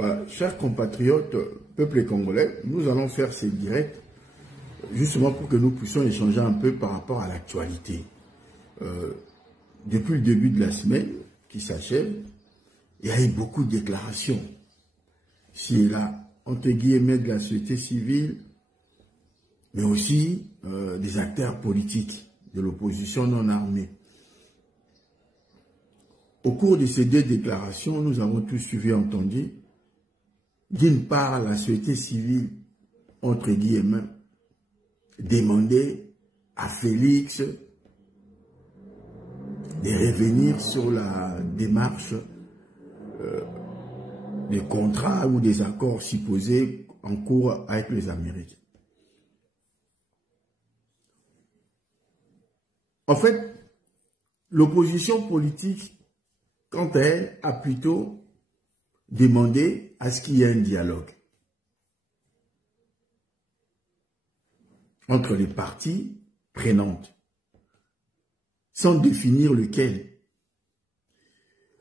Voilà, chers compatriotes, peuple congolais, nous allons faire ces directs justement pour que nous puissions échanger un peu par rapport à l'actualité. Depuis le début de la semaine qui s'achève, il y a eu beaucoup de déclarations. Si et là, entre guillemets, de la société civile, mais aussi des acteurs politiques de l'opposition non armée. Au cours de ces deux déclarations, nous avons tous suivi et entendu, d'une part, la société civile, entre guillemets, demander à Félix de revenir sur la démarche des contrats ou des accords supposés en cours avec les Américains. En fait, l'opposition politique, quant à elle, a plutôt demandé à ce qu'il y ait un dialogue entre les parties prenantes, sans définir lequel.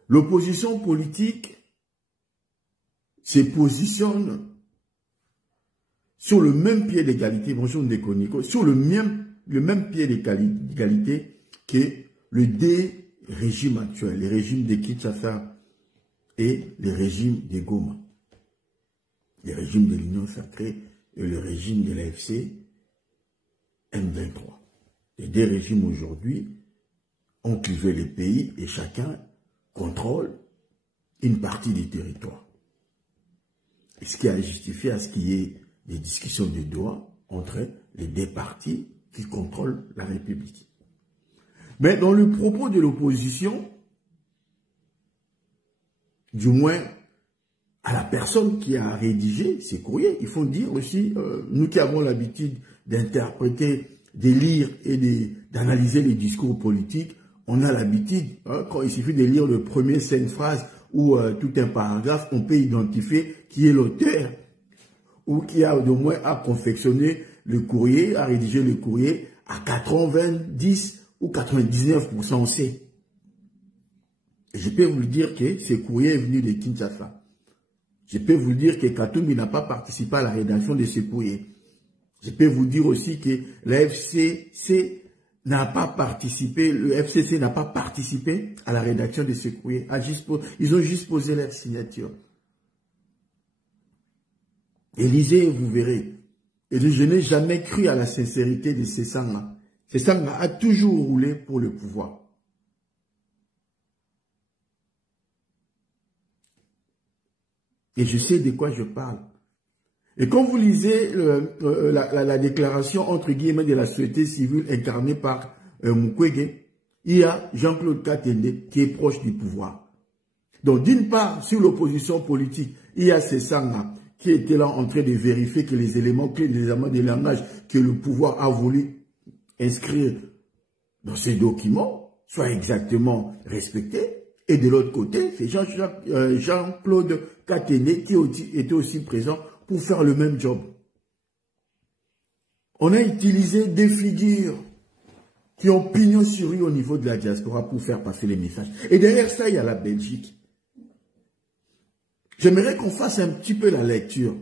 L'opposition politique se positionne sur le même pied d'égalité, bonjour Ndeko, sur le même pied d'égalité que le deux régimes actuels, les régimes de Kinshasa et les régimes de Goma, les régimes de l'Union sacrée et le régime de l'AFC M23. Les deux régimes aujourd'hui ont clivé les pays et chacun contrôle une partie du territoire. Et ce qui a justifié à ce qu'il y ait des discussions de droit entre les deux partis qui contrôlent la République. Mais dans le propos de l'opposition, du moins à la personne qui a rédigé ces courriers, il faut dire aussi, nous qui avons l'habitude d'interpréter, de lire et d'analyser les discours politiques, on a l'habitude, quand il suffit de lire le premier 5 phrases ou tout un paragraphe, on peut identifier qui est l'auteur ou qui a au moins à confectionner le courrier, à rédiger le courrier à 90 ou 99%, on sait. Et je peux vous le dire que ce courrier est venu de Kinshasa. Je peux vous dire que Katumbi n'a pas participé à la rédaction de ce courrier. Je peux vous dire aussi que la FCC n'a pas participé, le FCC n'a pas participé à la rédaction de ce courrier. Ils ont juste posé leur signature. Et lisez, vous verrez. Et je n'ai jamais cru à la sincérité de Sesanga. Sesanga a toujours roulé pour le pouvoir. Et je sais de quoi je parle. Et quand vous lisez la déclaration entre guillemets de la société civile incarnée par Mukwege, il y a Jean-Claude Katende qui est proche du pouvoir. Donc d'une part, sur l'opposition politique, il y a Sesanga qui était là en train de vérifier que les éléments clés des éléments de langage que le pouvoir a voulu inscrire dans ces documents soient exactement respectés. Et de l'autre côté, c'est Jean-Claude Katende qui était aussi présent pour faire le même job. On a utilisé des figures qui ont pignon sur rue au niveau de la diaspora pour faire passer les messages. Et derrière ça, il y a la Belgique. J'aimerais qu'on fasse un petit peu la lecture.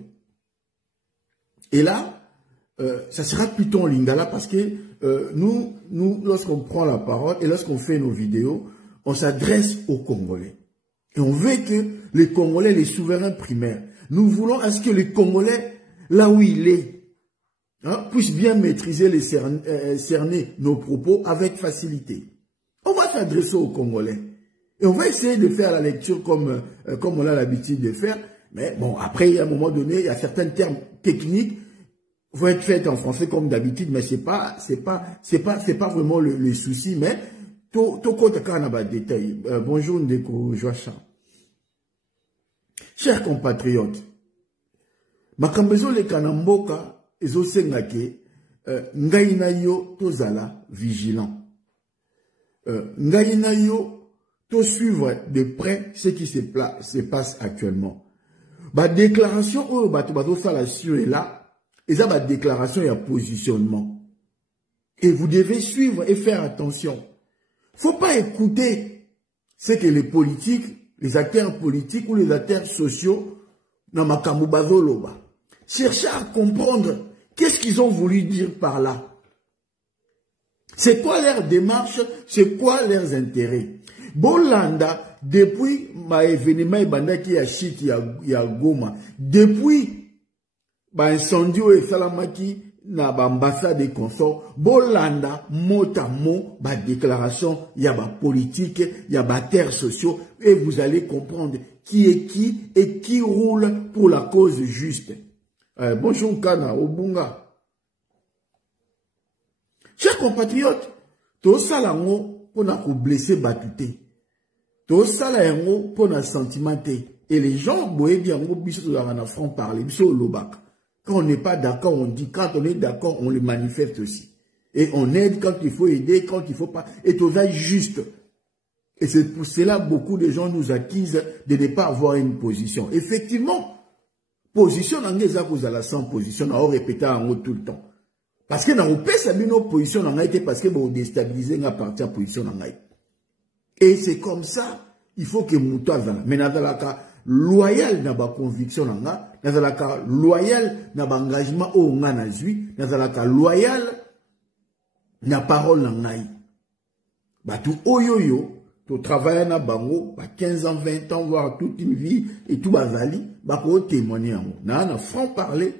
Et là, ça sera plutôt en lingala parce que nous lorsqu'on prend la parole et lorsqu'on fait nos vidéos, on s'adresse aux Congolais. Et on veut que les Congolais, les souverains primaires, nous voulons à ce que les Congolais, là où il est, puissent bien maîtriser, cerner nos propos avec facilité. On va s'adresser aux Congolais. Et on va essayer de faire la lecture comme on a l'habitude de faire. Mais bon, après, à un moment donné, il y a certains termes techniques qui vont être faits en français comme d'habitude, mais c'est pas vraiment le souci, mais tout compte quand on a des détails. Bonjour Ndeko Joachim. Chers compatriotes, makambezo le kanamboka ezo sengake ngai na yo tozala vigilant. Ngai na yo to suivre de près ce qui se passe actuellement. Ba déclaration oyo bato bazo sala sur et là, eza ba déclaration et positionnement. Et vous devez suivre et faire attention. Faut pas écouter ce que les politiques, les acteurs politiques ou les acteurs sociaux na makambo bazoloba. Cherchez à comprendre qu'est-ce qu'ils ont voulu dire par là. C'est quoi leur démarche, c'est quoi leurs intérêts. Bolanda, depuis ma événement bandaki ya Chit ya Goma, depuis ba incendie et salamaki na ba ambassade et consort, Bolanda motamo ba déclaration, ya ba politique, ya ba terres sociaux, et vous allez comprendre qui est qui et qui roule pour la cause juste. Bonjour Kana, Obunga. Chers compatriotes, tout ça là, on a blessé battuté. Tout ça là, on a sentimenté. Et les gens, voyez bien, on a front parler, quand on n'est pas d'accord, on dit, quand on est d'accord, on le manifeste aussi. Et on aide quand il faut aider, quand il faut pas, et tout ça juste. Et c'est pour cela beaucoup de gens nous accusent de ne pas avoir une position. Effectivement, position, on est à sans position, on répète en haut tout le temps. Parce que dans le pays, ça une position on a été parce que vous déstabilisez la partie à position on a. Et c'est comme ça, il faut que Mouta zala. Mais nazalaka loyal na ba conviction nanga, nazalaka loyal na ba engagement au nga nazui, nazalaka loyal na parole nanga. Ba tout oyoyo, to travailler na bango, ba 15 ans, 20 ans, voire toute une vie et tout bazali, ba ko témoigner en moi. Na franc parler.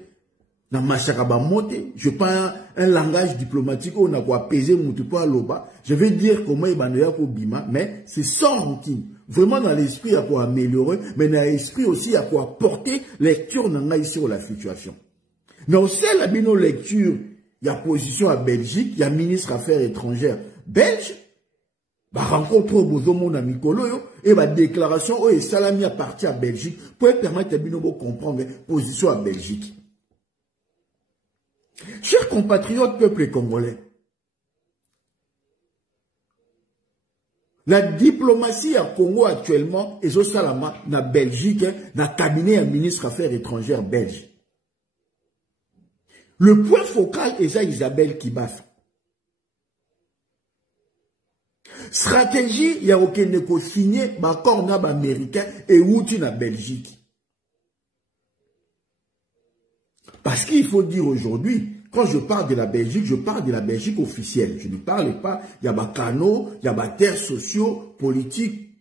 Je parle un langage diplomatique où on a quoi apaiser Moutupo Loba. Je vais dire comment il va nous bima, mais c'est sans routine. Vraiment dans l'esprit, il y a quoi améliorer, mais dans l'esprit aussi, il y a quoi porter lecture sur la situation. Dans celle la bino lecture, il y a position à Belgique, il y a ministre Affaires étrangères belge, bah rencontre au Bozomo na Mikolo, et bah déclaration, oh, et salami à partir à Belgique, pour permettre à bino de comprendre position à Belgique. Chers compatriotes, peuple congolais, la diplomatie à Congo actuellement est au Salama, na Belgique, na cabinet à ministre Affaires étrangères belge. Le point focal est à Isabelle Kibaf. Stratégie, il y a aucun négo signé, d'accord, na américain et outil na Belgique. Parce qu'il faut dire aujourd'hui, quand je parle de la Belgique, je parle de la Belgique officielle. Je ne parle pas, il y a des canaux, il y a des terres sociaux, politiques,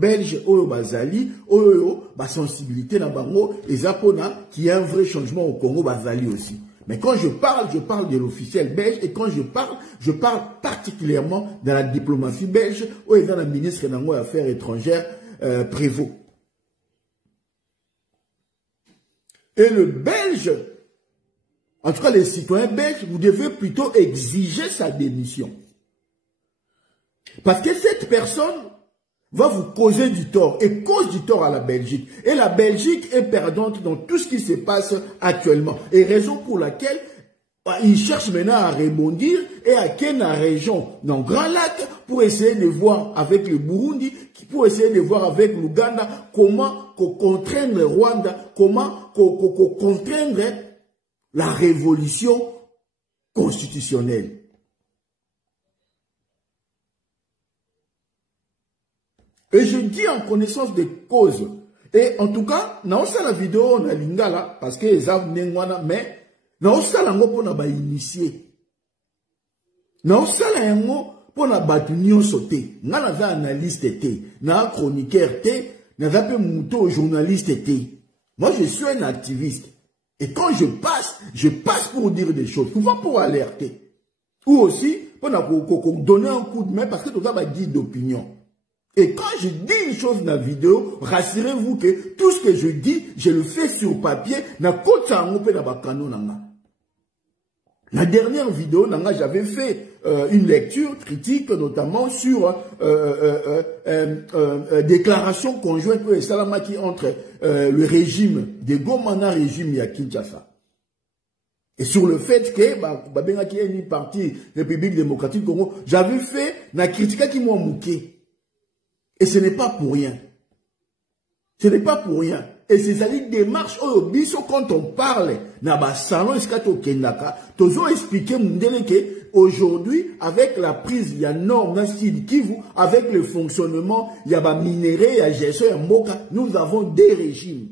belges, oyo bazali, oyo, ba sensibilité na bango, et zapona, qui y a un vrai changement au Congo bazali aussi. Mais quand je parle de l'officiel belge, et quand je parle particulièrement de la diplomatie belge, où est dans la ministre des Affaires étrangères, Prévost. Et le belge, en tout cas les citoyens belges, vous devez plutôt exiger sa démission. Parce que cette personne va vous causer du tort et cause du tort à la Belgique. Et la Belgique est perdante dans tout ce qui se passe actuellement. Et raison pour laquelle il cherche maintenant à rebondir et à quelle région dans le Grand Lac pour essayer de voir avec le Burundi, pour essayer de voir avec l'Ouganda comment contraindre le Rwanda, comment contraindre la révolution constitutionnelle. Et je dis en connaissance des causes. Et en tout cas, dans la vidéo, on a l'ingala, parce que les avons n'engwana, mais dans la vidéo, on a initié. Dans la vidéo, on a battu nyon sauté. On a analyste, on a chroniqueur, on a journaliste. Moi, je suis un activiste. Et quand je passe pour dire des choses, souvent pour alerter. Ou aussi, pour donner un coup de main, parce que tout ça va dire d'opinion. Et quand je dis une chose dans la vidéo, rassurez-vous que tout ce que je dis, je le fais sur papier, la dernière vidéo, j'avais fait une lecture critique, notamment sur déclaration conjointe et Salamaki entre le régime de Gomana régime à Kinshasa. Et sur le fait que, qui est une partie République démocratique du Congo, j'avais fait la critique qui m'a mouqué. Et ce n'est pas pour rien. Ce n'est pas pour rien. Et c'est ça les démarches au biso quand on parle na ba salon eskato kendaka, tozo expliquer mundele que aujourd'hui avec la prise il y a Nord na Sud Kivu, avec le fonctionnement il y a ba minéraux, il y a gestion, il y a Moka, nous avons des régimes.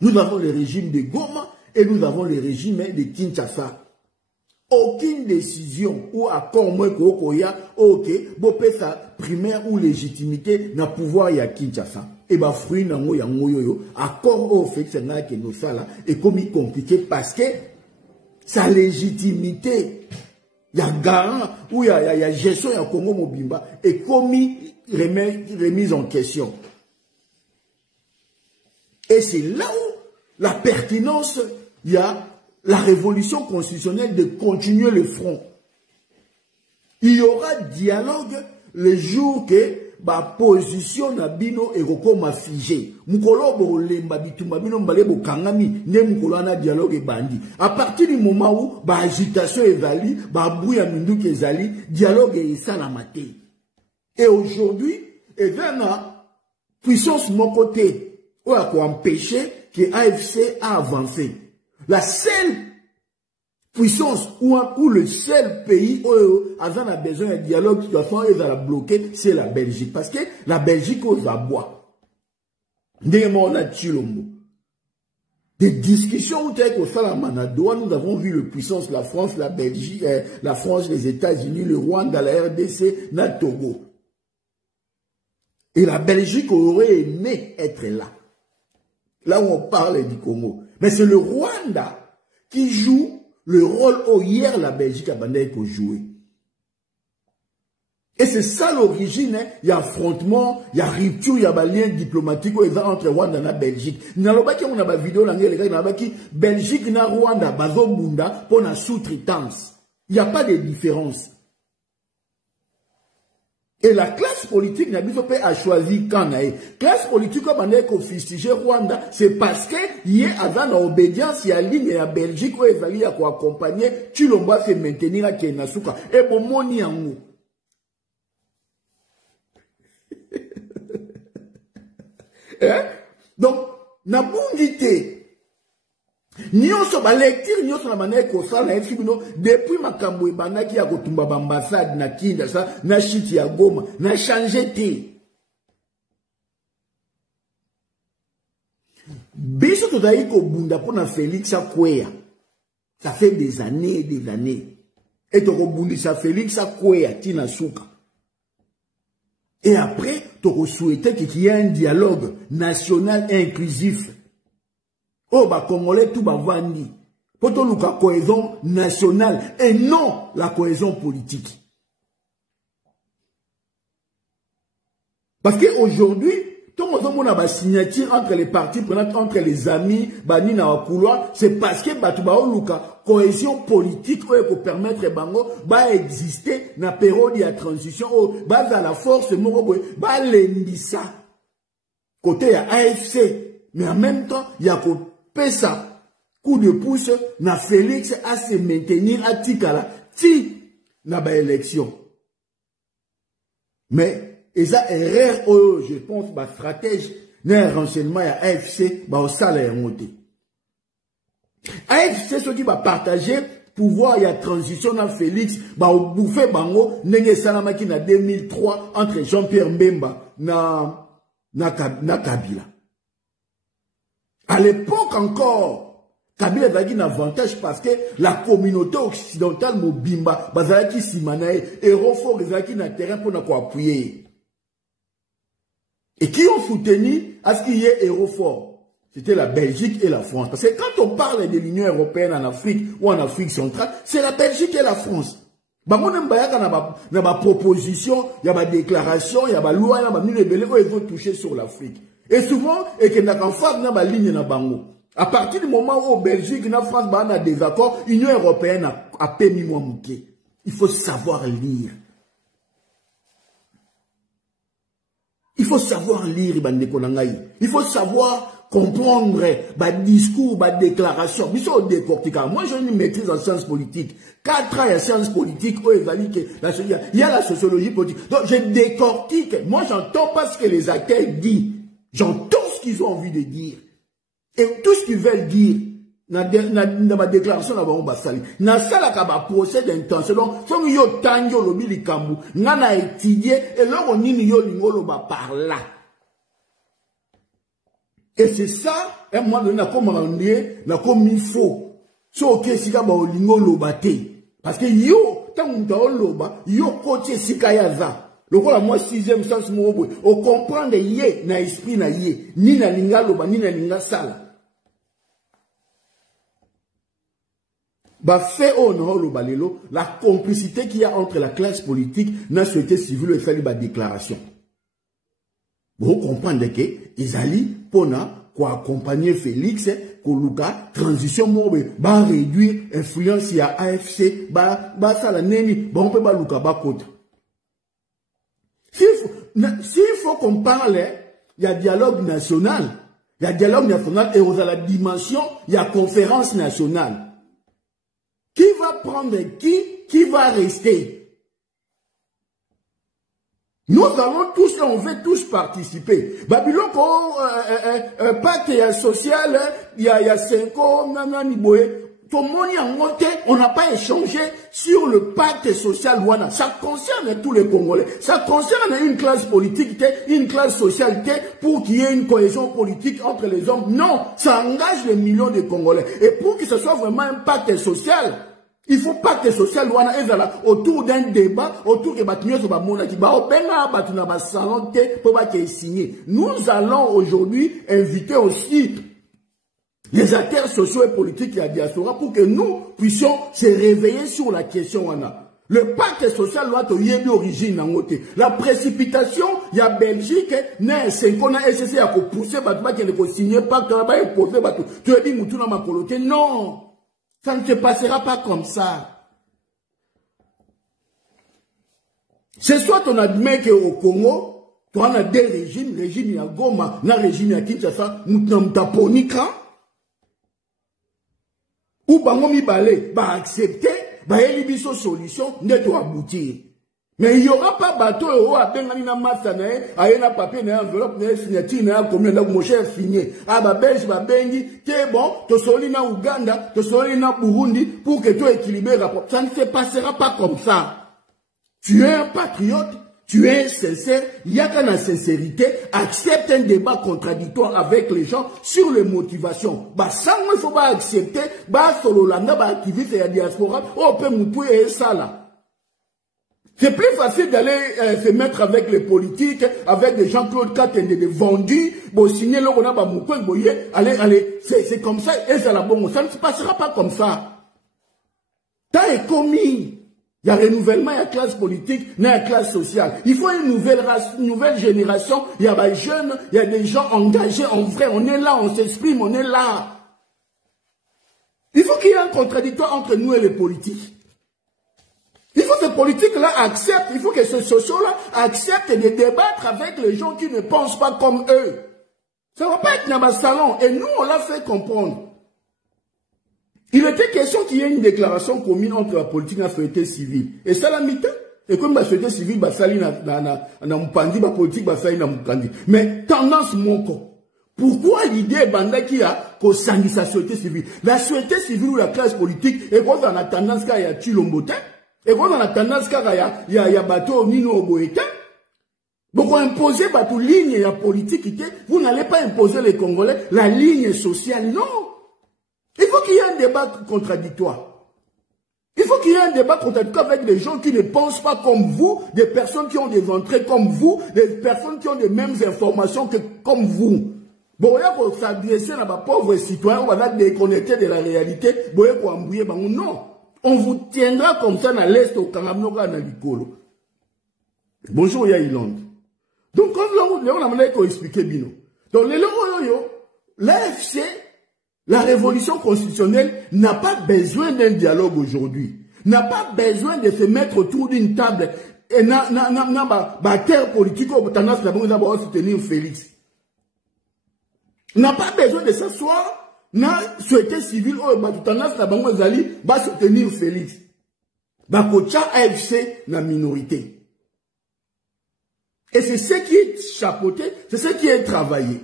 Nous avons le régime de Goma et nous avons le régime de Kinshasa. Aucune décision ou accord moins koya, ok, bopesa primaire ou légitimité n'a pouvoir ya Kinshasa. Et bah fruit nango ya ngoyoyo, accord au fait c'est là que nous ça là est comme compliqué parce que sa légitimité, ya garant ou ya gestion ya Congo Mobimba est commis remise en question. Et c'est là où la pertinence, il y a la révolution constitutionnelle de continuer le front. Il y aura dialogue le jour que la position na bino ekokoma figé. Mukolo bo lemba bitumba bino mbale bo kangami ne mukolo na dialogue bandi. À partir du moment où ba agitation ezali, ba bouya minduki ezali, dialogue esalamate. Et aujourd'hui, et venant puissance mon côté, ou à quoi empêcher que AFC a avancé. La seule puissance ou le seul pays où a besoin d'un dialogue qui doit être bloqué, c'est la Belgique. Parce que la Belgique aux abois. Des discussions où nous avons vu le puissance, la France, la Belgique, la France, les États-Unis, le Rwanda, la RDC, la Togo. Et la Belgique aurait aimé être là. Là où on parle du Congo. Mais c'est le Rwanda qui joue le rôle où hier la Belgique a bandé pour jouer. Et c'est ça l'origine, il y a affrontement, il y a rupture, il y a lien diplomatique entre Rwanda et la Belgique. Nous avons une vidéo, Belgique et Rwanda, bazo bunda pour la sous-traitance. Il n'y a pas de différence. Et la classe politique a choisi quand la classe politique a fustigé Rwanda, c'est parce que il y a une obédience, il y a une ligne à Belgique où il y a accompagner, tu l'on va faire maintenir à Kenasuka. Et bon, mon yango. Donc, na bundité. Nyonso ba lecture nyonso na manière ko sala na fibino depuis makambo ebandaki ya kotumba ba ambassade na Kinshasa na chiti ya Goma na changer te. Biso tozali ko bunda pona Félix Akweya. Ça fait des années et des années. Et to ko bundisa Félix Akweya tina suka. Et après to ko souhaiter qu'il y ait un dialogue national et inclusif. Oh, bah, Congolais, tout va vandi. Poto luka cohésion nationale et non la cohésion politique. Parce qu'aujourd'hui, tout le monde a une signature entre les partis prenantes, entre les amis, bani na wakulwa, c'est parce que batubao luka cohésion politique pour permettre bango ba exister na période de transition ba à la force moko ba lendisa côté ya AFC, mais en même temps il y a ça, coup de pouce, na Félix à se maintenir à Tikala, ti na ba élection. Mais, et ça, erreur, je pense, ba stratège, n'a renseignement à AFC, ba au salaire monté. AFC, ce qui va partager, pouvoir, il y a transition na Félix, ba au bouffé bango, n'enge salamaki na 2003, entre Jean-Pierre Mbemba, na Kabila. À l'époque encore, Kabila avait un avantage parce que la communauté occidentale Mobimba, bazalaki simanae, Aérofor ezalaki na terrain pour nous appuyer. Et qui ont soutenu à ce qu'il y ait Aérofor? C'était la Belgique et la France. Parce que quand on parle de l'Union européenne en Afrique ou en Afrique centrale, c'est la Belgique et la France. Na ba proposition, il y a ma déclaration, il y a ma loi, il y a ma nulebele où ils vont toucher sur l'Afrique. Et souvent, et que n'a qu'en face, n'a pas ligne na bango. À partir du moment où Belgique, na France, bah, a des accords, l'Union européenne a permis moi mouquet. Il faut savoir lire. Il faut savoir lire, il faut savoir comprendre, bah, discours, bah, déclaration. Moi, j'ai une maîtrise en sciences politiques. 4 ans, il y a sciences politiques, il y a la sociologie politique. Donc, je décortique. Moi, j'entends pas ce que les acteurs disent. J'entends ce qu'ils ont envie de dire. Et tout ce qu'ils veulent dire, dans ma déclaration, dans ça, procès d'intention. Donc, si yo tango lobi likambu, ngana étudié, et là, on y yo lingolo par là. Et c'est ça, un moment donné, n'a comme il faut. So, ok, si ka ba olingo lobate. Parce que yo, tant qu'on loba, yo côté si kayaza. Le rôle à moi, 6e sens, on comprend de yé, na esprit na yé, ni na linga loba, ni na linga sala. Bah, fait on loba lelo, la complicité qu'il y a entre la classe politique, na société civile, et fait la déclaration. Vous comprenez que, ils allaient, pona, quoi accompagner Félix, Koluka, transition morbe, bah réduire influence à AFC, bah ça la neni, bah on peut pas luka bah côté. S'il faut qu'on parle, il y a dialogue national, il y a dialogue national et on a la dimension, il y a conférence nationale. Qui va prendre qui va rester? Nous allons tous, on veut tous participer. Babylon, pacte social, il y a 5 ans, tout le monde en monté, on n'a pas échangé sur le pacte social Luana. Ça concerne tous les Congolais. Ça concerne une classe politique, une classe sociale, pour qu'il y ait une cohésion politique entre les hommes. Non, ça engage les millions de Congolais. Et pour que ce soit vraiment un pacte social, il faut pas que social autour d'un débat, autour de nous allons aujourd'hui inviter aussi les acteurs sociaux et politiques et la diaspora pour que nous puissions se réveiller sur la question. Le pacte social doit être d'origine. La précipitation, il y a Belgique, n'a 5 ans, SSC a poussé, qui a signé pacte, tu as dit, non. Ça ne se passera pas comme ça. C'est soit on admet qu'au Congo, on a deux régimes, régime à Goma, un régime à Kinshasa, nous sommes taponika. Ou bangomi balé, bah accepter, bah élibiso solution, n'est pas aboutir. Mais il n'y aura pas bateau, à Benganina Massanae, à un papier, une enveloppe, une signature, un combien de mon cher signé. Ah, bah, belge, bah, bengi, t'es bon, te solina Ouganda, te solina Burundi, pour que tu équilibré rapport. Ça ne se passera pas comme ça. Tu es un patriote, tu es sincère, il y a qu'à la sincérité, accepte un débat contradictoire avec les gens sur les motivations. Bah, ça, il faut pas accepter, bah, solo langa, bah, activiste et la diaspora, on peut mouiller et ça là. C'est plus facile d'aller se mettre avec les politiques, avec des Jean-Claude Katende, des vendus, bon, signer le Rona Bamoukoué, allez, c'est comme ça, et c'est la bonne, ça ne se passera pas comme ça. T'as est commis. Il y a renouvellement, il y a classe politique, il y a classe sociale. Il faut une nouvelle génération, il y a des jeunes, il y a des gens engagés en vrai, on est là, on s'exprime, on est là. Il faut qu'il y ait un contradictoire entre nous et les politiques. Il faut que ces politiques-là acceptent, il faut que ces sociaux-là acceptent de débattre avec les gens qui ne pensent pas comme eux. Ça ne va pas être dans un salon. Et nous, on l'a fait comprendre. Il était question qu'il y ait une déclaration commune entre la politique et la société civile. Et ça, la mi-temps. Et comme la société civile, bah, ça, na mpandi, la politique, bah, ça, na mpandi. Mais tendance, mon corps. Pourquoi l'idée banda qui a qu'au sein de sa société civile? La société civile ou la classe politique, et quand on a tendance qu'il y a Chilombotin, et quand on a tendance qu'il y a bateau Nino Oboeta, donc on impose bateau ligne et la politique, vous n'allez pas imposer les Congolais la ligne sociale, non. Il faut qu'il y ait un débat contradictoire. Il faut qu'il y ait un débat contradictoire avec des gens qui ne pensent pas comme vous, des personnes qui ont des entrées comme vous, des personnes qui ont les mêmes informations que comme vous. Bon, il y a pour s'adresser à ma pauvre citoyen, on va déconnecter de la réalité, non. On vous tiendra comme ça dans l'Est, au Kangamnoka, dans l'Ikolo. Bonjour, Yaïland. Donc, comme on a expliqué, Bino. Donc, l'AFC, la révolution constitutionnelle, n'a pas besoin d'un dialogue aujourd'hui. N'a pas besoin de se mettre autour d'une table. Et n'a terre politique, au tendance, la banque d'abord soutenir Félix. N'a pas besoin de s'asseoir. Na société civile ou tendance la banque zali va soutenir Félix. Bakocha AFC na minorité. Et c'est ce qui est chapeauté, c'est ce qui est travaillé.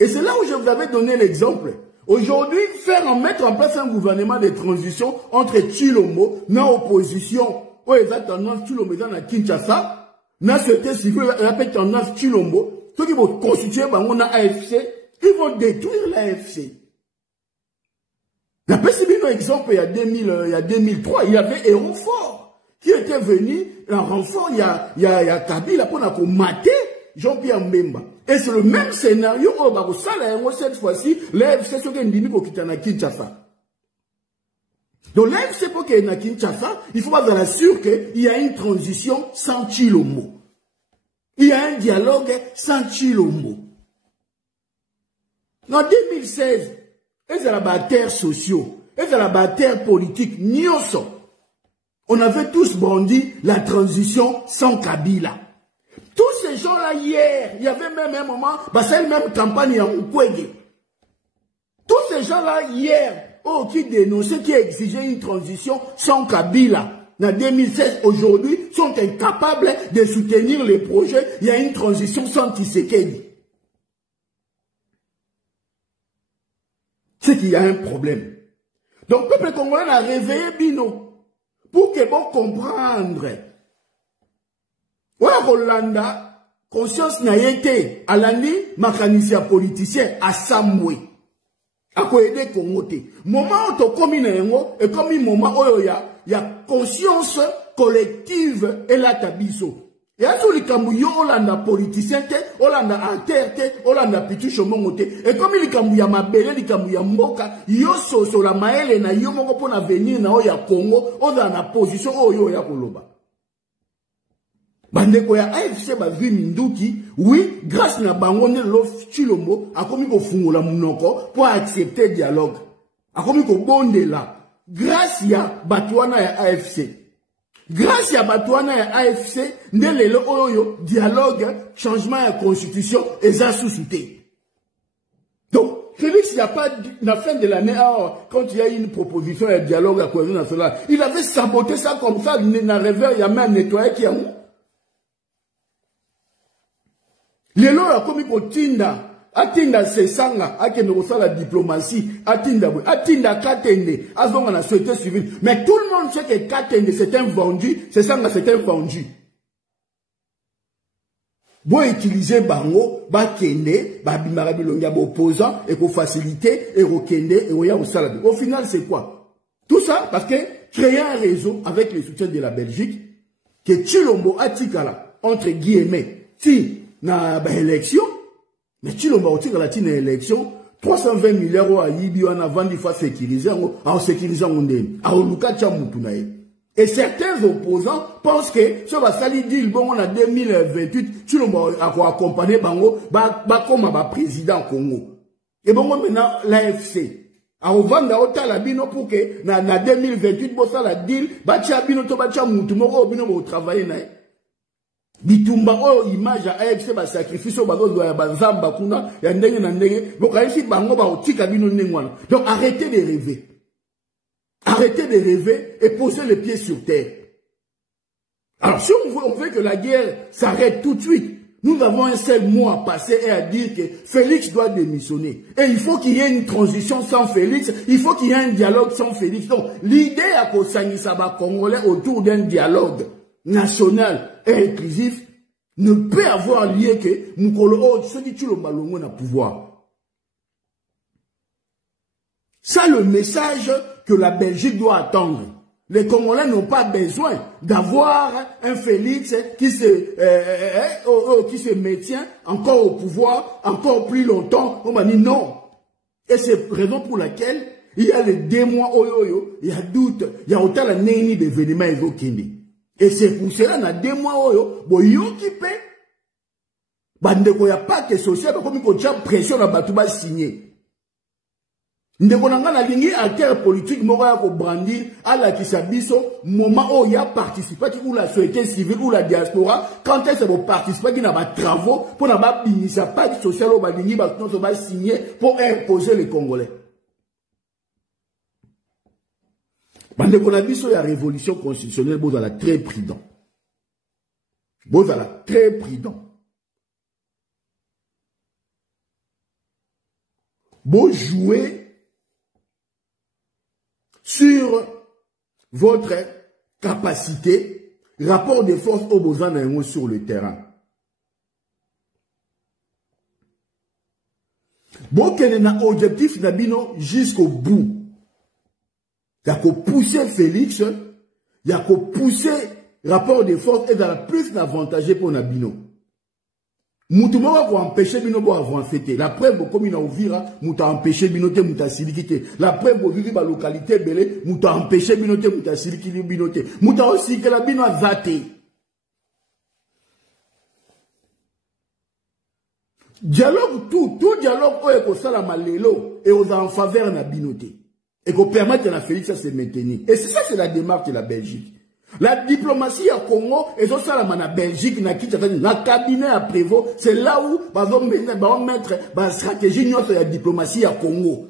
Et c'est là où je vous avais donné l'exemple. Aujourd'hui, mettre en place un gouvernement de transition entre Tshilombo, na opposition, ou exactement Tshilombo dans la Kinshasa, na société civile, la tendance Tshilombo, ceux qui vont constituer bango na AFC, Ils vont détruire l'AFC. La un exemple, il y a 2003, il y avait un renfort qui était venu en renfort, il y a Kabila pour mater Jean-Pierre Mbemba. Et c'est le même scénario, cette fois-ci, l'AFC c'est un dynamique qui est à Kinshasa. Donc l'AFC pour qu'il y ait à Kinshasa, il faut pas être sûr qu'il y a une transition sans Tshilombo. Il y a un dialogue sans Tshilombo. En 2016, ils ont la bataille sociaux, ils ont la bataille politique, nyoso. On avait tous brandi la transition sans Kabila. Tous ces gens-là hier, il y avait même un moment, c'est la même campagne en Mukwege. Tous ces gens-là hier, qui dénonçaient, qui exigeaient une transition sans Kabila. En 2016, aujourd'hui, sont incapables de soutenir les projets. Il y a une transition sans Tshisekedi. C'est qu'il y a un problème. Donc, le peuple congolais a réveillé Bino pour que vous comprendre. Voilà, Rolanda, conscience n'a été à l'année, mécanicien politicien à Samoué. À quoi aider Congo. Moment où tu commune et comme un moment où il y a conscience collective et la tabiso. Et à ce likambuyo Olanda politicien te, Olanda alter te, Olanda pitu chomongo te. Et comme il kambuya mabele, likambuya mboka, yo so la maele na yo mongo pona venir na oya Congo, oda na position oyo ya koloba. Bandeko ya AFC ba vi minduki, oui, grâce na bangone lo Tshilombo, akomi ko fungola munoko pour accepter dialogue. Akomi ko bonde la. Grâce ya batuana ya AFC. Grâce à Batouana et AFC, Nelelo Oyo, dialogue, changement de constitution et ça sous-souté. Donc, Félix, il n'y a pas, la fin de l'année, quand il y a eu une proposition et un dialogue à cohésion nationale, il avait saboté ça comme ça, il n'arrivait, il y a même nettoyé qui a où. Les lois, comme il faut Tinda, Atinda Sesanga, Akenorosa la diplomatie, Atinda Katende, Azonga la société civile. Mais tout le monde sait que Katende c'est un vendu, Sesanga c'est un vendu. Bon utiliser Bango, Bakende, Babimarabilonga opposant, et pour faciliter, et Rokende, et Oya au Salabi. Au final, c'est quoi? Tout ça parce que créer un réseau avec le soutien de la Belgique, que Tshilombo Atikala, entre guillemets, si, na élection, mais Tshilombo Atikala la tine élection, 320 milliards à Yibi, en avant d'y faire sécuriser, en sécurisant Ondé, à Oluka Tchamutunae. Et certains opposants pensent que ce va salir dire bon on a 2028 tu l'as accompagné bango comme président Congo. Et bon maintenant l'AFC a vendre autant la bino pour que na 2028 bon ça la deal bacha bino to bacha mutu moko bino bo travailler na bitumba o image à AFC ba sacrifice ba go ya banzamba kuna ya ndenge na ndenge bo ka ici bango ba otika bino ndengwana. Donc arrêtez de rêver. Arrêtez de rêver et posez les pieds sur terre. Alors, si on veut que la guerre s'arrête tout de suite, nous avons un seul mot à passer et à dire que Félix doit démissionner. Et il faut qu'il y ait une transition sans Félix, il faut qu'il y ait un dialogue sans Félix. Donc, l'idée à Kosangisaba Congolais autour d'un dialogue national et inclusif ne peut avoir lieu que Moukolo, ce qui tue le malongo na pouvoir. Ça, le message que la Belgique doit attendre. Les Congolais n'ont pas besoin d'avoir un Félix qui se maintient encore au pouvoir, encore plus longtemps. On m'a dit non. Et c'est la raison pour laquelle il y a les 2 mois, il y a doute, il y a autant la néni d'événements évoqués. Et c'est pour cela, dans 2 mois, il y a occupé. Il n'y a pas que social, comme il y a pression dans le bas signé. Ndeko nanga na lingi acteur politique moko ya ko brandir à la kisabiso moment où il y a participé ou la société civile ou la diaspora quand est-ce que participer qui n'a pas travaux pour n'a pas binisa pas social au balingi ba non va signer pour imposer les Congolais. Bandeko na biso ya révolution constitutionnelle boza la très prudent. Boza la très prudent. Beau jouer sur votre capacité, rapport de force au besoin sur le terrain. Bon, quel est l'objectif d'Abino jusqu'au bout. Il y a qu'à pousser Félix, il y a qu'à pousser rapport de force et dans la plus d'avantageux pour Nabino. Moutouma va empêcher Bino pour avoir fêté. La preuve, comme il a ouvert, mouta empêché Binote, mouta silikite. La preuve, vivre dans la localité belé, mouta empêché Binote, mouta silikite Binote. Mouta aussi que la Bino a zaté. Dialogue, tout dialogue, est ça la malélo, et aux en faveur na Binote. Et qu'on permette à Félix à se maintenir. Et c'est ça, c'est la démarche de la Belgique. La diplomatie à Congo, et ça, la Belgique, na cabinet à Prévost, c'est là où, on mettre, la stratégie, de la diplomatie à Congo.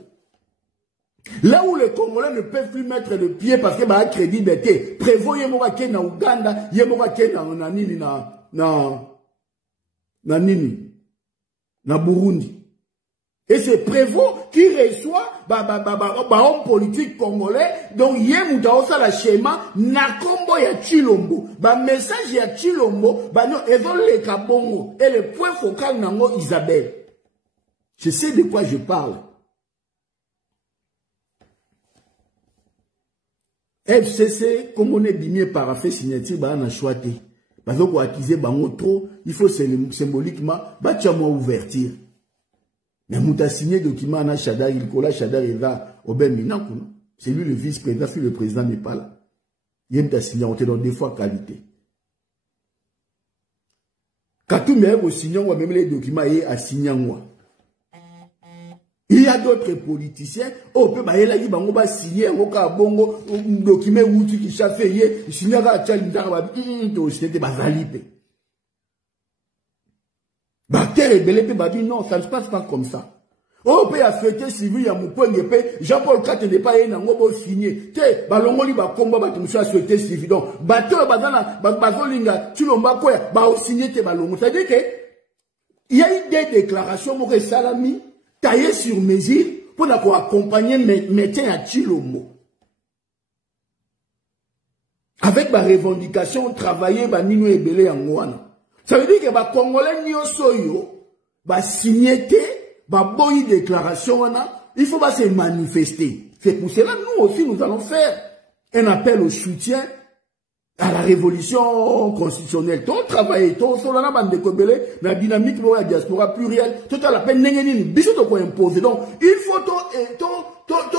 Là où les Congolais ne peuvent plus mettre le pied parce que, crédibilité. Prévost, yémoka ke na Ouganda, yémoka ke na Burundi. Et c'est Prévost qui reçoit homme politique congolais. Donc, yemouta osa la schéma na kombo ya Chilombo. Message ya Chilombo, non, ezol le kabongo. Et le point focal nango Isabelle. Je sais de quoi je parle. FCC, comme on est bimé par fait signature, on a choisi. Parce qu'on a accusé bango trop, il faut symboliquement, moi ouverture. Mais mouta signé document na Chadar, il colla Chadar et là, au Ben Minakou. C'est lui le vice-président, si le président n'est pas là. Il m'a signé, on te donne des fois qualité. Quand tout le monde signé, on va même les documents et à signer moi. Il y a d'autres politiciens, on peut signer un bongo, document où tu qui signer à Tchalindar, non, ça ne se passe pas comme ça. On peut affecter civil à mon point de paix. Jean-Paul IV n'est pas un signé. Te, balongoli ba combat ba tu affecter civil. Donc, bateau bazana, bazolinga, tu l'omba quoi, ba au signé te balongo. C'est-à-dire que, il y a eu des déclarations, mon salami, taillées sur mesure, pour accompagner médecin à Chilombo. Avec ma revendication, travailler, ba nino et belé en Ouana. Ça veut dire que les Congolais n'y ont pas signé, boy déclaration, il faut pas se manifester. C'est pour cela nous aussi nous allons faire un appel au soutien à la révolution constitutionnelle. Tout travail, tout cela bande de la dynamique de la diaspora plurielle, tout à la peine n'engagez bisous de quoi imposer. Donc il faut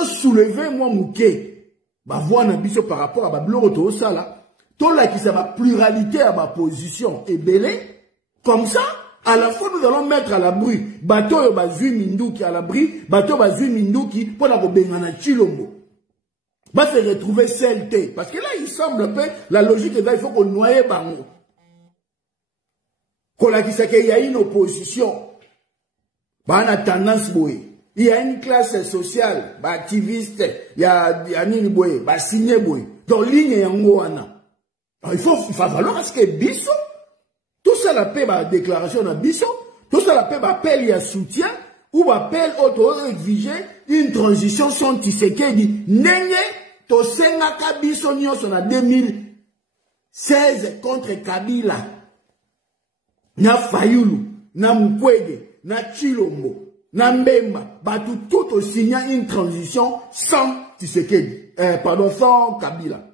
soulever moi mouké. Voir un bisou par rapport à ma bleu tout ça là. Tout là qui ça pluralité à ma position est belé, comme ça, à la fois nous allons mettre à l'abri, bateau bazui Minduki à l'abri, bateau bazui Minduki pour la bengana Chilombo. Va se retrouver CLT. Parce que là, il semble un peu, la logique est là, il faut qu'on noie Bango. Qu'on a dit qu'il y a une opposition. Bah, on a tendance, boy. Il y a une classe sociale, bah, activiste, il y a une boy, bah, signé boy. Donc, ligne et en Goana. Il faut falloir ce que Bisso, tout ça la paix, ma déclaration de Bisso, tout ça la paix, appel, il y a soutien, ou appel, auto-exiger une transition sans Tshisekedi. Nenge, to senga Kabiso Nyos en 2016 contre Kabila. Na Fayulu, na Mukwege, na Chilombo, na Mbemba, batu tout au signant une transition sans Tshisekedi. Sans Kabila.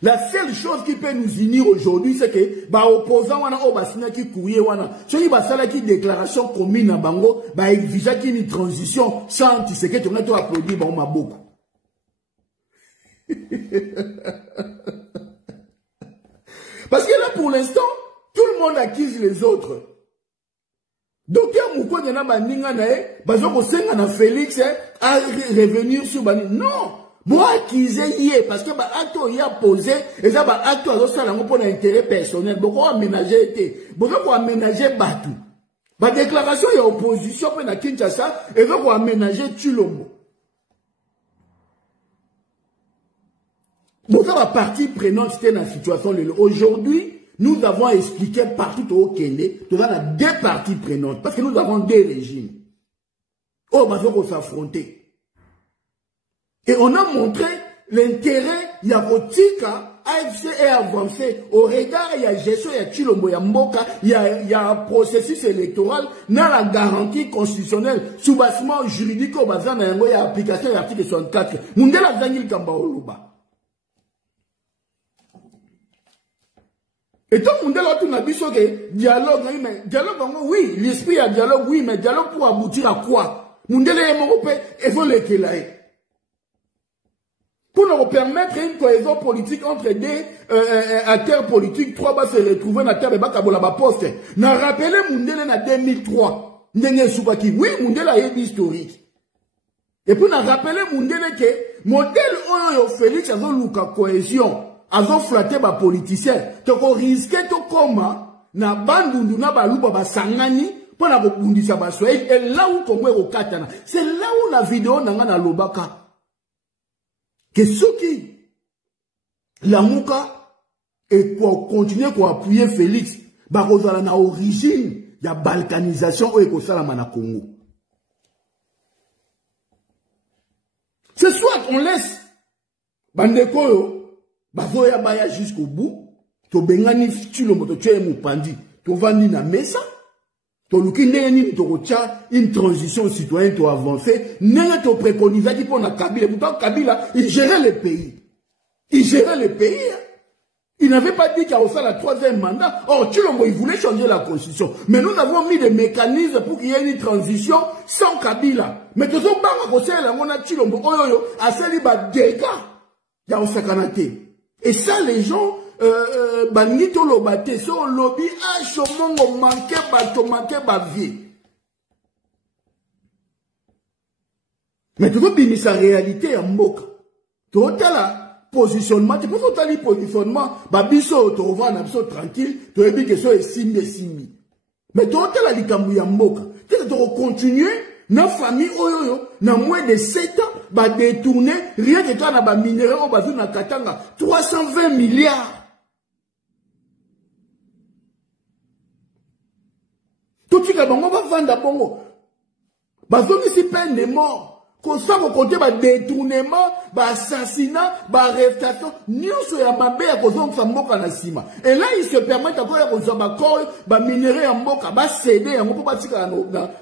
La seule chose qui peut nous unir aujourd'hui, c'est que, opposant wana o basina qui courrier wana, celui basala qui déclaration commune à Bango, exige qu'il y ait une transition sans Tshisekedi, on a tout applaudi, on m'a beaucoup. Parce que là, pour l'instant, tout le monde accuse les autres. Docteur Mouko de Nabaninga nae, bazoko senga na Félix, à revenir sur Bani. Non! Moi, acquise hier, parce que acte y a posé, et ça, acte a ça, pour l'intérêt personnel. Beaucoup aménager été. Beaucoup aménager Batou. Ma déclaration et opposition, pour la Kinshasa, et beaucoup aménager Chilombo. Beaucoup la partie prenante, c'était dans la situation. Aujourd'hui, nous avons expliqué partout au Kenya, nous avons deux parties prenantes, parce que nous avons deux régimes. Oh, bah, faut qu'on s'affronter. Et on a montré l'intérêt Yakotika AFC est avancé au regard, il y a gestion, il y a Chilombo, il y a Mboka, il y a un processus électoral, dans la garantie constitutionnelle, sous-bassement juridique, au bazar, il y a application de l'article 64. Mundela Zangil Kamba Oluba. Et tant Mundela tout n'a dit que dialogue, mais dialogue, oui, l'esprit a dialogue, oui, mais dialogue pour aboutir à quoi? Mundela est mon père, et vous les kélaï. Pour nous permettre une cohésion politique entre deux acteurs politiques, trois bas se retrouver dans la terre de Bakabola Poste. N'a rappelé Mundela en 2003. Oui, Mundela est historique. Et puis n'a rappelé Mundela que modèle Oyo Félix a une cohésion, a flatté les politiciens. Donc on risquait de comment na bandundu na baluba basangani pour na bundisa baswahili. Et là où comme au Katana, c'est là où la vidéo n'a na lobaka. Que ceux qui, la mouka, et pour continuer à appuyer Félix, bah, na origine, il y a balkanisation au Ekosalama na Congo. C'est soit on laisse, bandeko, bah, voya baya jusqu'au bout, to bengani chilombo, to tue moupandi, to vandi na mesa, to luki neni to rocha une transition citoyenne to avancer neni to préconiser qui pour na Kabila pourtant Kabila il gérait le pays, il n'avait pas dit qu'il y a aussi la troisième mandat. Or Chilombo il voulait changer la constitution, mais nous avons mis des mécanismes pour qu'il y ait une transition sans Kabila. Mais tout ça banga ko sala ngona Chilombo oyoyo asali ba dégâts ya osakanate. Et ça les gens Banito lobate, so lobby a chomongo manqué bato manqué bavie. Mais tout le sa réalité en moque. Tout la positionnement, tu peux faire le positionnement, babiso to va na biso tranquille, tu as dit que so est simbi. Mais tout la likambu ya moque. Tu dois continuer na famille oyoyo na moins de 7 ans ba détourner rien que toi na ba minéraux au bavu na Katanga 320 milliards. Tout de suite, on va vendre bongo. Bazongi si peine de mort. Comme ça, vous comptez, détournement, assassinat, arrestation. Nous sommes à ma belle, à cause de Moka na sima. Et là, ils se permettent encore, à cause de minerai en Moka, céder, on peut pas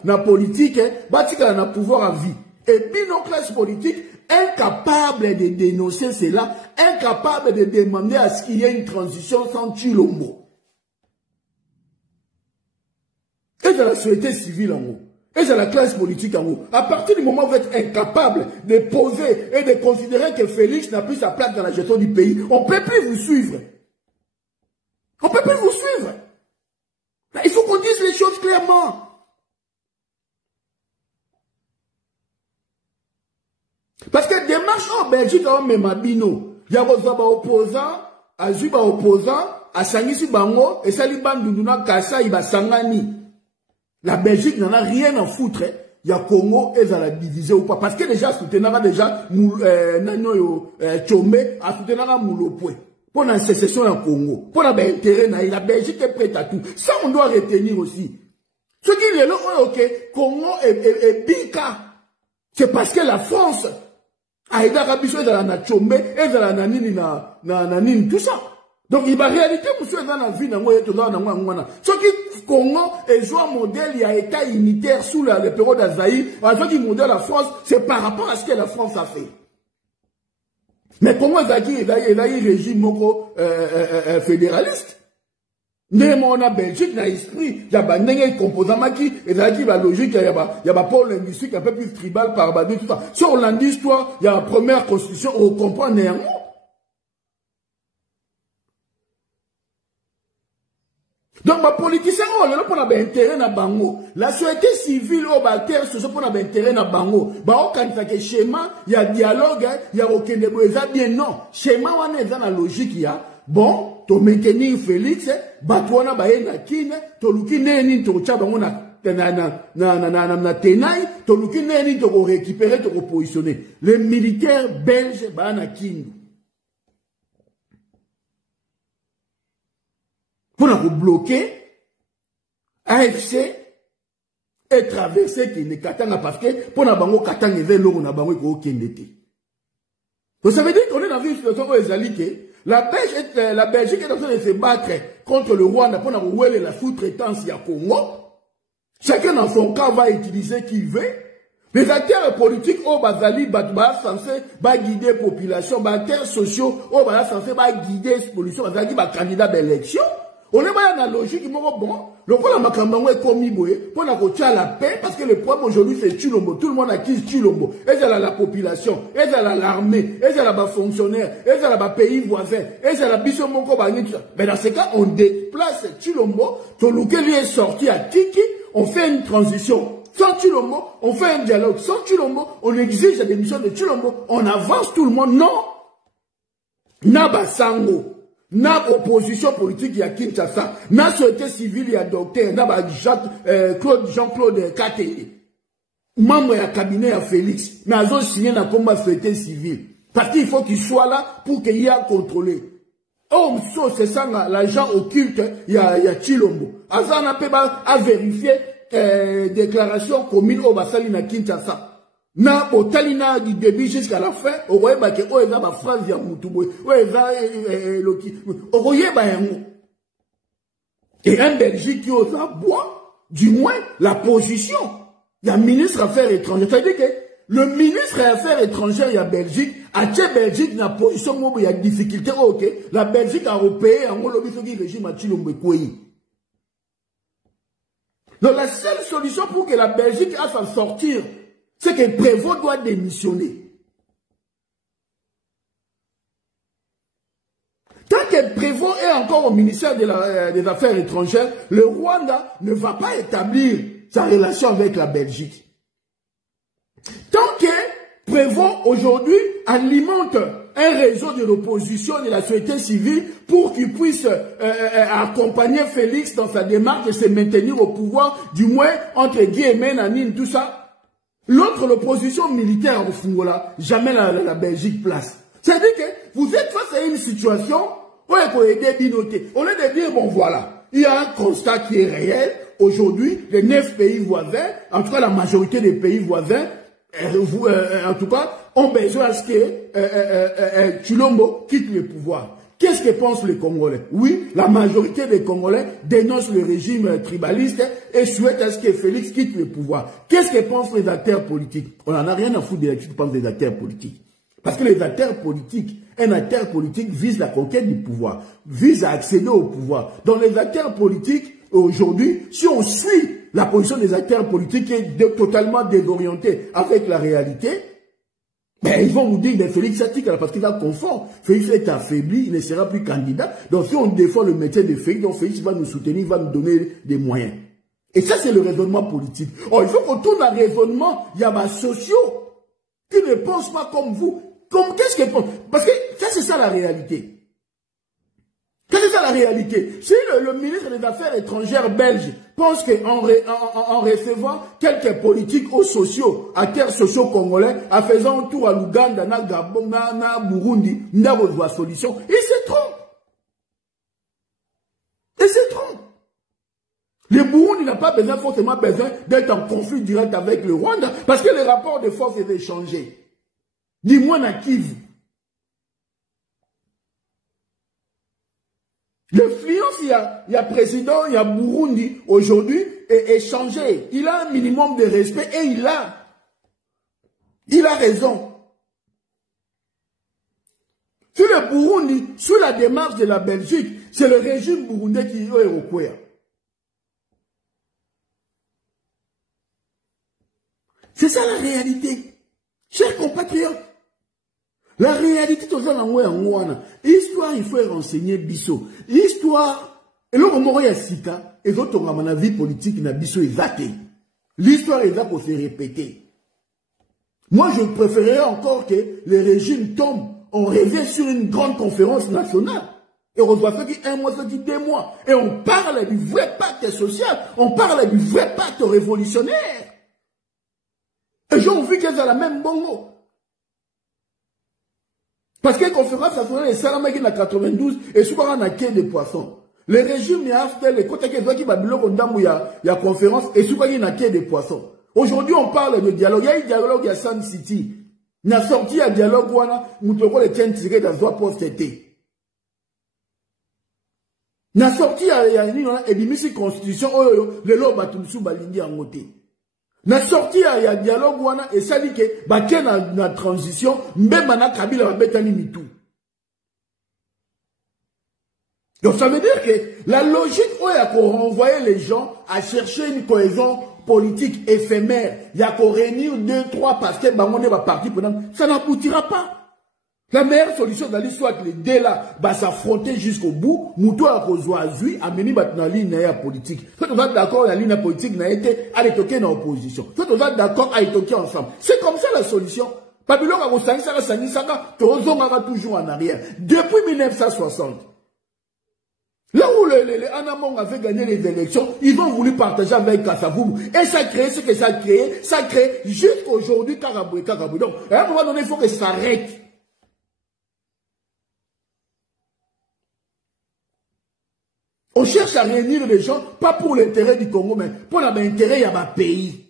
na politique, na pouvoir à vie. Et puis, nos classes politiques, incapables de dénoncer cela, incapables de demander à ce qu'il y ait une transition sans Chilombo. Et de la société civile en haut. Et de la classe politique en haut. À partir du moment où vous êtes incapable de poser et de considérer que Félix n'a plus sa place dans la gestion du pays, on ne peut plus vous suivre. On ne peut plus vous suivre. Il faut qu'on dise les choses clairement. Parce que démarche en Belgique, on met ma bino. Il y a des opposants, à Juba opposant, à Sangisi Bango, et Saliban Dunduna Kassa, il va Sangani. La Belgique n'en a rien à foutre. Il y a Congo et ça la diviser ou pas. Parce que déjà, soutenara déjà, Tchombe, a soutenara Moulopoué. Pour la sécession en Congo. Pour l'intérêt, la Belgique est prête à tout. Ça, on doit retenir aussi. Ce qui est là, ok, Congo et Bika. C'est parce que la France a aidé à Rabicho dans la Tchombe et dans la Nanini, tout ça. Donc, il va réalité, monsieur, dans la vie, ce qui, Congo, est joué un modèle, il y a État unitaire sous le période d'Azaï, ce qui modèle la France, c'est par rapport à ce que la France a fait. Mais Congo, il a un régime fédéraliste. Mais on a Belgique, dans l'esprit, il y a des composants qui, il y a la logique, il y a pôle linguistique un peu plus tribal, par tout ça. Sur l'histoire, il y a la première constitution, on comprend néanmoins. Donc, les politiciens, on a intérêt à Bango. La société civile, on a intérêt à Bango. Quand il y a schéma, il y a dialogue, il y a aucun débat. Bien non. Schéma, on est dans la logique, il y a. Bon, tu maintenir Félix, Batouana, Baena, Kine, tu luki neni, tu tchabango na tenai, tu luki neni, tu récupérer, tu repositionner. Les militaires belges, Baena, Kine. Pour nous bloquer, AFC et traverser qui ne katanga parce que pour nous bango katanga vers l'eau na bango ko kendete. Vous savez dire qu'on est dans une situation où les alliés La Belgique est en train de se battre contre le Rwanda pour avoir la sous-traitance du Congo. Chacun dans son cas va utiliser qui veut. Les acteurs politiques, bazali, censés guider la population, les acteurs sociaux, censés guider la population, bazali, candidat d'élection. On est dans la logique, bon, le problème est commis pour la paix, parce que le problème aujourd'hui c'est Tshilombo. Tout le monde accuse Tshilombo. Et c'est la population, et c'est l'armée, et c'est les fonctionnaires, et c'est les pays voisins, et c'est la biso moko bani. Mais dans ce cas, on déplace Tshilombo, Toluke lui est sorti à Kiki, on fait une transition. Sans Tshilombo, on fait un dialogue. Sans Tshilombo, on exige la démission de Tshilombo. On avance tout le monde. Non. Nabasango. Na opposition politique, il y a Kinshasa. Na société civile, il y a docteur. Na Jean-Claude Kateli. Membre du cabinet à Félix. Mais ils ont signé dans la société civile. Parce qu'il faut qu'il soit là pour qu'il y ait contrôlé. Oh, c'est ça, l'agent occulte, il y a Tshilombo. Azana Peba a vérifié déclaration commune au Basali na Kinshasa. Na otalina du début jusqu'à la fin, au royaume que o eza ba phrase ya mutuboy, o eza loki, au royaume yango. Et un Belgique qui ose boire, du moins la position, il y a ministre affaires étrangères. C'est-à-dire que le ministre des affaires étrangères, il y a Belgique, à Tché Belgique, il y a position, il y a difficulté, ok, la Belgique a repayé, en gros, le régime a Tshilombo Kouyi. Donc la seule solution pour que la Belgique a s'en sortir, c'est que Prévost doit démissionner. Tant que Prévost est encore au ministère des Affaires étrangères, le Rwanda ne va pas établir sa relation avec la Belgique. Tant que Prévost aujourd'hui alimente un réseau de l'opposition de la société civile pour qu'il puisse accompagner Félix dans sa démarche de se maintenir au pouvoir, du moins entre guillemets, Nanine, tout ça. L'autre, l'opposition militaire au Fungola, jamais la Belgique place. C'est-à-dire que vous êtes face à une situation où il faut aider Binoté. Au lieu de dire, bon voilà, il y a un constat qui est réel. Aujourd'hui, les 9 pays voisins, en tout cas la majorité des pays voisins, en tout cas, ont besoin à ce que Tshilombo quitte le pouvoir. Qu'est-ce que pensent les Congolais? Oui, la majorité des Congolais dénoncent le régime tribaliste et souhaitent à ce que Félix quitte le pouvoir. Qu'est-ce que pensent les acteurs politiques? On n'en a rien à foutre de ce que pensent les acteurs politiques. Parce que les acteurs politiques, un acteur politique vise la conquête du pouvoir, vise à accéder au pouvoir. Donc les acteurs politiques, aujourd'hui, si on suit la position des acteurs politiques qui est totalement désorientée avec la réalité, ben, ils vont nous dire, ben, Félix Satik, parce qu'il va confort. Félix est affaibli, il ne sera plus candidat. Donc, si on défend le métier de Félix, donc Félix va nous soutenir, il va nous donner des moyens. Et ça, c'est le raisonnement politique. Oh, il faut qu'on tourne à raisonnement. Il y a des sociaux qui ne pensent pas comme vous. Qu'est-ce qu'ils pensent? Parce que ça, c'est ça la réalité. Quelle est ça la réalité? Si le ministre des Affaires étrangères belge pense qu'en recevant quelques politiques ou sociaux, acteurs sociaux congolais, en faisant un tour à l'Ouganda, na Gabon, na Burundi, n'a pas de solution, il se trompe. Il se trompe. Le Burundi n'a pas forcément besoin d'être en conflit direct avec le Rwanda, parce que les rapports de force étaient changés. Dis-moi, na Kivu. L'influence, il y a président, il y a Burundi, aujourd'hui, est changé. Il a un minimum de respect et il a raison. Sur le Burundi, sous la démarche de la Belgique, c'est le régime burundais qui est au coin. C'est ça la réalité. Chers compatriotes. La réalité, histoire, il faut renseigner biso. Histoire, et là, on y a sika, et d'autres, on a la vie politique, na biso est vaté. L'histoire est là pour se répéter. Moi, je préférerais encore que les régimes tombent. On revient sur une grande conférence nationale. Et on voit fait un mois, fait 2 mois. Et on parle du vrai pacte social. On parle du vrai pacte révolutionnaire. Et j'ai envie qu'elles aient la même bongo. Parce que la conférence nationale est salamé qui n'a 92 et souvent on a quai de poissons. Le régime a fait les côtés qui il y a conférence et souvent il y a quai de poissons. Aujourd'hui on parle de dialogue. Il y a un dialogue, il y a Sun City. Il y a sorti un dialogue où on a les tiens tirés dans un poste été. Na sorti ya nini na ebimisi constitution oyo lelo batumsu balingi en ngote. Na sorti ya dialogue wana esali ke batie na transition mbemba na Kabila babetani mitu. Donc ça veut dire que la logique oyo ya ko renvoyer les gens à chercher une cohésion politique éphémère, il y a qu'on réunir 2, 3 parce que bangonne va partir pendant, ça n'aboutira pas. La meilleure solution d'aller soit que les deux là va s'affronter jusqu'au bout, Moutou a kozouazui, ameni batna ligne politique. Soit on va d'accord la ligne politique n'a été à l'étoquer dans l'opposition. Soit on va d'accord à l'étoquer ensemble. C'est comme ça la solution. Babylone a gosani saka sani saka, Tozonga va toujours en arrière. Depuis 1960. Là où les Anamong avaient gagné les élections, ils ont voulu partager avec Kassavoubou. Et ça crée ce que ça crée. Ça crée jusqu'aujourd'hui Karaboué. Donc, à un moment donné, il faut que ça s'arrête. On cherche à réunir les gens, pas pour l'intérêt du Congo, mais pour l'intérêt de ma pays.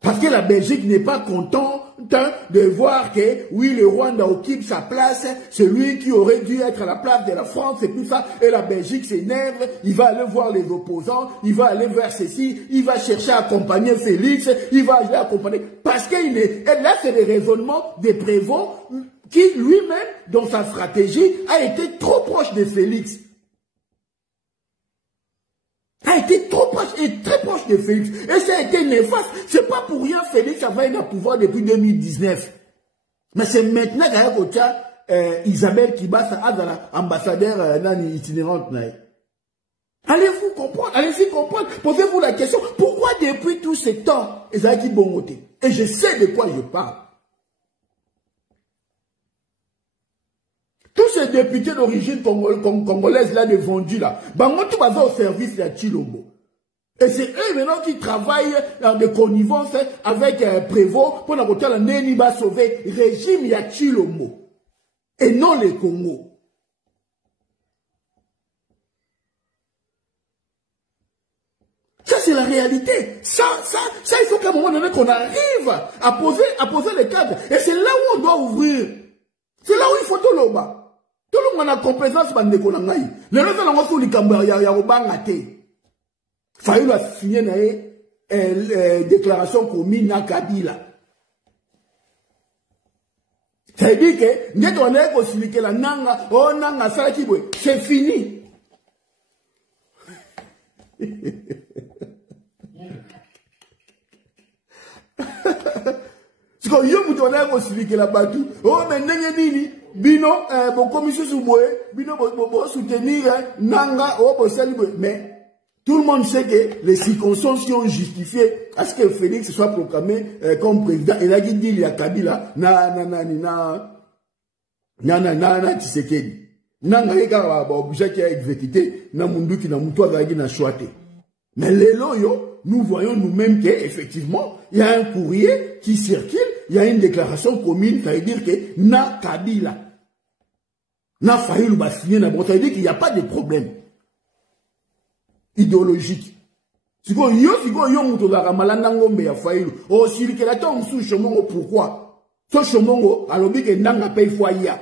Parce que la Belgique n'est pas contente de voir que, oui, le Rwanda occupe sa place, celui qui aurait dû être à la place de la France et tout ça, et la Belgique s'énerve, il va aller voir les opposants, il va aller vers ceci, il va chercher à accompagner Félix, il va aller accompagner, parce qu'il est, et là c'est des raisonnements des Prévost, qui lui-même, dans sa stratégie, a été trop proche de Félix. A été trop proche et très proche de Félix. Et ça a été néfaste. C'est pas pour rien Félix avait un pouvoir depuis 2019. Mais c'est maintenant qu'il y a Isabelle Kibasa, ambassadeur itinérante. Allez-vous comprendre, allez-y comprendre. Posez-vous la question, pourquoi depuis tout ce temps, Ezaki Bongote? Et je sais de quoi je parle. Tous ces députés d'origine congolaise là, de vendus là, tout va au service de Chilombo. Et c'est eux maintenant qui travaillent dans des connivences avec Prévost pour que la Néni va sauver le régime ya Chilombo. Et non les Congo. Ça c'est la réalité. Ça, il faut qu'à un moment donné qu'on arrive à poser les cadres. Et c'est là où on doit ouvrir. C'est là où il faut tout le bas. Tout le monde a compétence bande konangai. Le reste na ngoso likambo ya robanga te. Fayulu a signé na déclaration commune na Kabila. Ça veut dire que ngeto on a ko la nanga, oh nanga sala kibwe, c'est fini. C'est que yo muto na ko la batu. Oh mais ndenge nini? Bino, bon commission souboé, bino, bon soutenir, nanga, oh, bon salué. Mais, tout le monde sait que les circonstances qui ont justifié à ce que Félix soit proclamé comme président. Et là, il dit, il y a Kabila, Tshisekedi. Nanga, yeka, obligé qu'il y ait exécuté, na mundu ki na mutua gagi na choate. Mais les loyaux, nous voyons nous-mêmes qu'effectivement, il y a un courrier qui circule, il y a une déclaration commune, ça veut dire que na Kabila. Na Fayulu ba signé na bon, ça veut dire qu'il n'y a pas de problème idéologique. Si vous yo muto ga malanda ngombe ya Fayulu, o sirikela to msu shomongo pourquoi? So shomongo alobi ke nanga paye foya.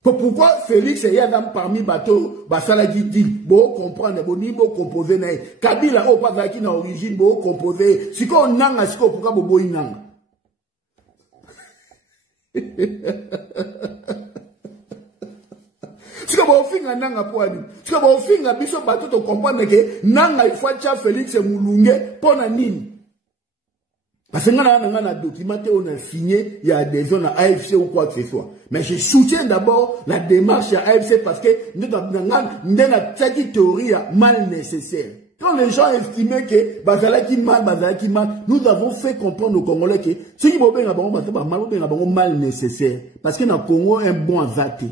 Pourquoi Félix est parmi bateau, basala dit, bon comprendre, bon niveau composé na Kabila o pas qui na origine, bon composé. Si qu'on nanga, si qu'on pourquoi bobo inanga. Si qu'on finga nanga poani, si qu'on finga biso bateau to comprendre que nanga il faut tcha Félix et Moulunge pona nini. Parce que on a documenté, on a signé, il y a des zones à AFC ou quoi que ce soit. Mais je soutiens d'abord la démarche à AFC parce que nous avons une théorie mal nécessaire. Quand les gens estimaient que Bazalaki mal, nous avons fait comprendre aux Congolais que ce qui est mal nécessaire. Parce que dans le Congo, un bon azaté.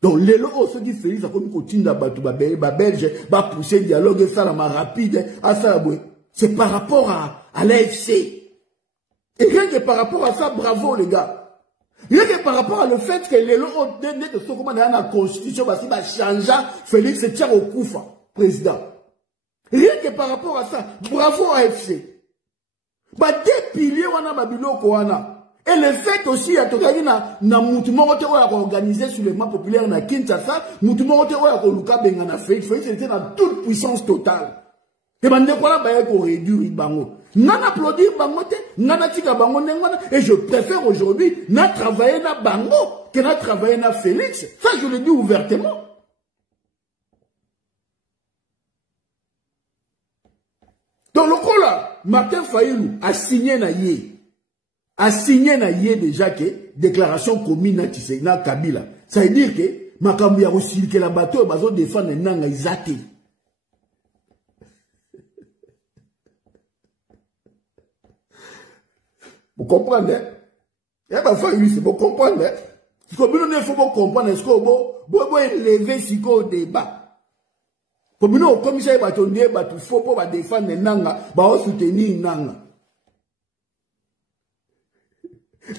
Donc, les lots se disent Félix, comme continue à battre Belge, va pousser le dialogue, ça la rapide, à ça, c'est par rapport à l'AFC. Et rien que par rapport à ça, bravo les gars. Rien que par rapport à le fait que les lots ont donné de ce comment dans la constitution, parce qu'il va changer, Félix se tient au Koufa, président. Rien que par rapport à ça, bravo à l'AFC. Bah, des piliers, on a Babylon, Koana. Et le fait aussi, à Tokagi na Moutoumon Ote a organisé sur les maps populaires na Kinshasa, Moutoumon Ote a Luka Bengana Félix, Félix était dans toute puissance totale. Et ben de quoi là, qu'on réduit Bango. N'en applaudir Bango te, n'en tika Bango n'engana. Et je préfère aujourd'hui, n'a travaillé na Bango, que n'a travaillé na Félix. Ça, je le dis ouvertement. Donc le coup là, Martin Fayulu a signé na yé. A signé na yé déjà que déclaration commune na Kabila. Ça veut dire que Makambu ya aussi que la bateau bazo défendre nanga izate. Vous comprenez? Eh ben Fayulu c'est pour comprendre. Comme il faut comprendre est-ce que vous élever si au débat. Comme nous, comme ça, il faut pas défendre nanga, soutenir nanga.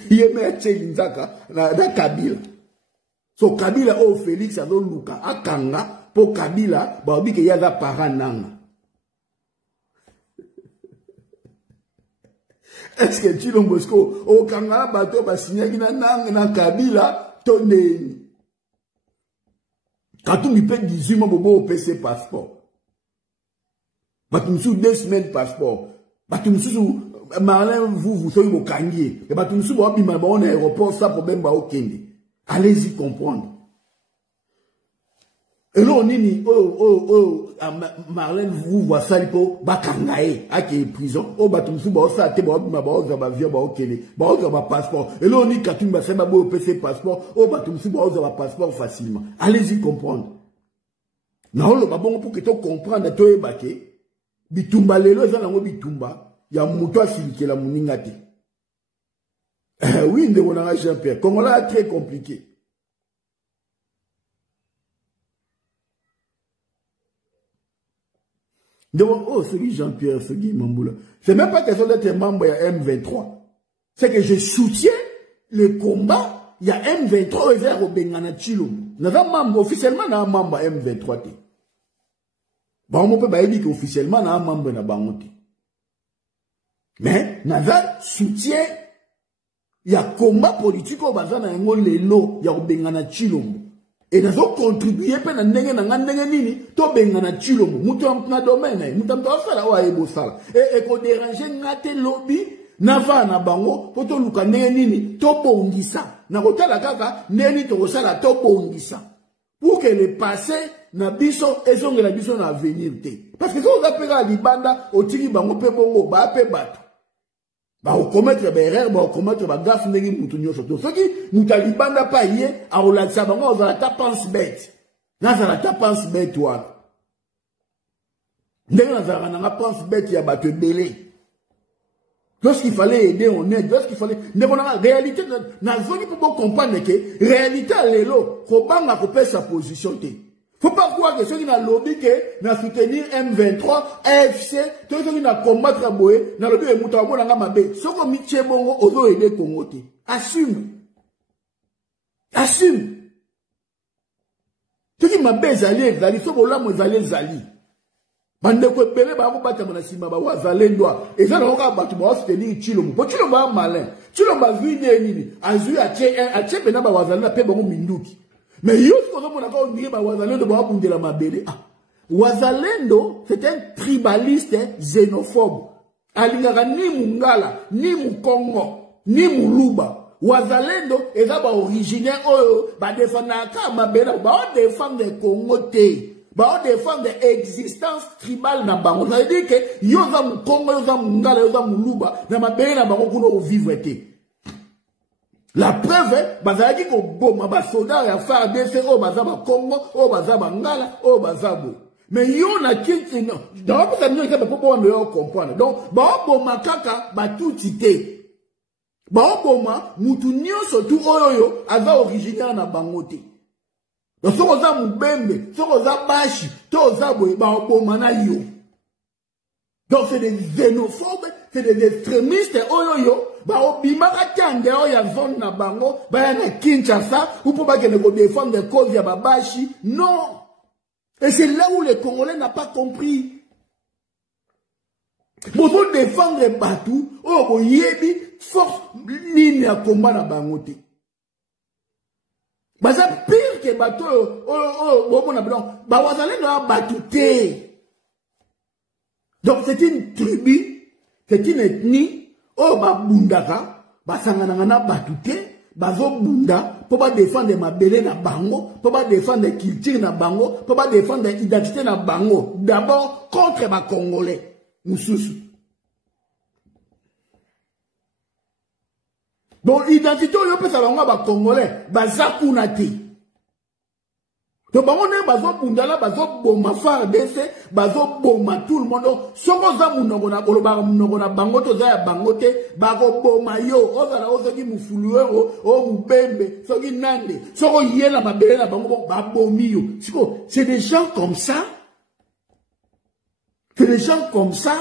Il y a un Nzaka dans Kabila. So Kabila au Félix a Luka a Kanga pour Kabila, il y a des parents nanga. Est-ce que tu l'as dit au Kanga bateau va signer nanga na Kabila tonne. Quand tu me payes 18 mois pour au PC passeport. Tu me sous 2 semaines passeport. Tu me sous Marlin, vous soyez au Kangier. Et tu me sous on aéroport, ça problème au Kende. Allez-y comprendre. Et là, on dit, Marlène, vous voyez ça, pour Bakangae, à qui est prison. Oh, tu me sous ça, tu as passeport. Et là, on dit, quand tu me fais au PC passeport, oh, tu me sous passeport facilement. Allez-y comprendre. Non, le babon pour que tu comprennes, tu es baqué. Bitumba, les lois, ils ont bitumba. Il y a un mouton qui est la mouningate. Oui, nous avons Jean-Pierre. Comme on l'a très compliqué. Oh, c'est qui Jean-Pierre, c'est qui Mamboula. C'est même pas question d'être membre de M23. C'est que je soutiens le combat. Il y a M23 et au Bengana Chilo. Nous avons membre, officiellement, nous avons membre M23. Bon, on peut pas dire qu'officiellement, nous avons membre de Bangote. Mais, nous avons soutien. Il y a combat politique au bazar, il y a au Bengana Chilo. Et nous avons contribué à na nini, to bengana chilomo, mutam na domaine, mutam to sala wa ebo sala. Et ko déranger ngate lobby, na va na bango, poto luka nini, to bongisa. Na kotala kaka, neni to sala to bongisa. Pour que le passé, na biso, ezonge la biso na avenir te. Parce que si on appelle à libanda, au tiki bango pe bongo, ba pe bato. Ba o commettre des erreurs, ba o commettre ba gaffe ndenge mutu nyonso to. Soki mutalibanda pa ye, a olakisa bango ozala ta pense bête. Nazala ta pense bête wana. Ndenge nazala nanga pense bête ya bato ebele. Lorsqu'il fallait aider, on aide. Lorsqu'il fallait, ndenge nanga réalité na zoni pour comprendre que réalité lelo, ko banga ko pesa position te. Faut pas croire que ceux qui n'ont lobby que n'a soutenir M23, AFC, tous ceux qui n'ont combattre Boé, n'a lobby et Moutabo n'a mabe. Ceux qui ont mis Tchébongo, oso aider Congo. Assume. Assume. Ceux qui m'ont bé zali, ceux qui ont zali, zali. Bande ko pele ba ko bata na sima ba wa zalendwa. Et ça n'a pas battu ba soutenir Chilombo. Po Chilombo ba malin. Chilombo vu nini. Azu a tche bena ba wa zalenda pe bango minduki. Mais Wazalendo, c'est un tribaliste xénophobe. Alingara ni Mungala, ni Mukongo, ni Muluba. Wazalendo est originaire, défendre les Congo te. Défendre l'existence tribale na bango. Ça veut dire que yoza Mukongo, yoza Mungala, yoza Muluba, na mabele na bango kuno vivre te. La preuve, bazalaki ko boma ba soda ya FARDC o bazaba Congo, o bazaba Ngala, o bazabo. Mais yo na kinti non. Dans pas ça nous que pas pour nous comprendre. Donc ba boma kaka ba tout cité. Ba boma mutu nyonso tu oyoyo ava originaire na bangote. Donc so za mubembe, so za bashi, to za boy ba boma na yo. Donc c'est des xénophobes, c'est des extrémistes oyoyo. Ba obimaka tande oya zone na bango ba na Kinshasa ou pour pas que ne défendre des causes ya babashi. Non. Et c'est là où les Congolais n'ont pas compris. Bozo défendre Batou, oh, bo yebi, force, nini à combat na bangote. Baza pire que Batou, bon, Bawazalé doit batouter. Donc c'est une tribu, c'est une ethnie, oh, Bundaka, Basanganana batouter, Bazo Bunda, pour pas défendre ma belé na bango, pour pas défendre culture na bango, pour pas défendre identité na bango. D'abord, contre ma Congolais. Moussousou. Donc, l'identité, on peut savoir que les Congolais, Bazakunati. Donc, on est Bazo Bundala, Bazo Boma Fardese, Bazo Boma tout le monde. Soko za munogona, munogona bangoto za ya bangote, Bago Boma yo, Ozala Ozogi Mufuluero, O Mubembe, Sogi Nande, Soko Yela Mabele na Bango, Babomio. C'est des gens comme ça. Que les gens comme ça,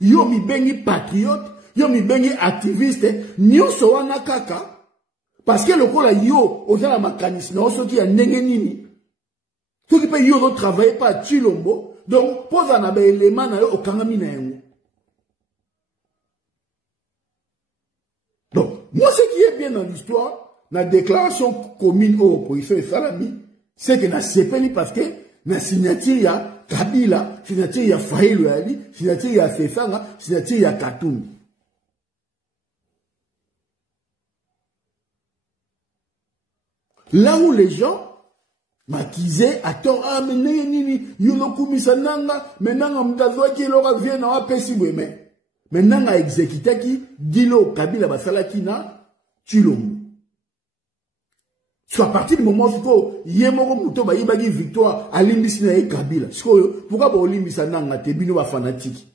yo mi bengi patriote, yo mi bengi activiste, nyo so wana kaka, parce que le kola yo, oza la makanisme, na oso ki ya ndenge nini, tout qui peut yo no travailler pas Chilombo, donc pose na ba élément na yo okangami na yango. Donc, moi ce qui est bien dans l'histoire, la déclaration commune au opposition et Salami, c'est que na sepeli parce que na signature ya Kabila, signature ya Fahilou Ali, signature ya Fefanga, signature ya Katoum. Là où les gens maquisaient à tort, ah, mais nini, yulokumi sananga, maintenant, m'dazwa ki l'ora vient na pesi mais maintenant, a exécuté qui, dilo Kabila basalaki na Chilombo. Soit à partir du moment où Yemoro Muto ba yibagi victoire à l'Imbisi na Kabila. Pourquoi ba Olimbisa nanga te bino ba fanatique?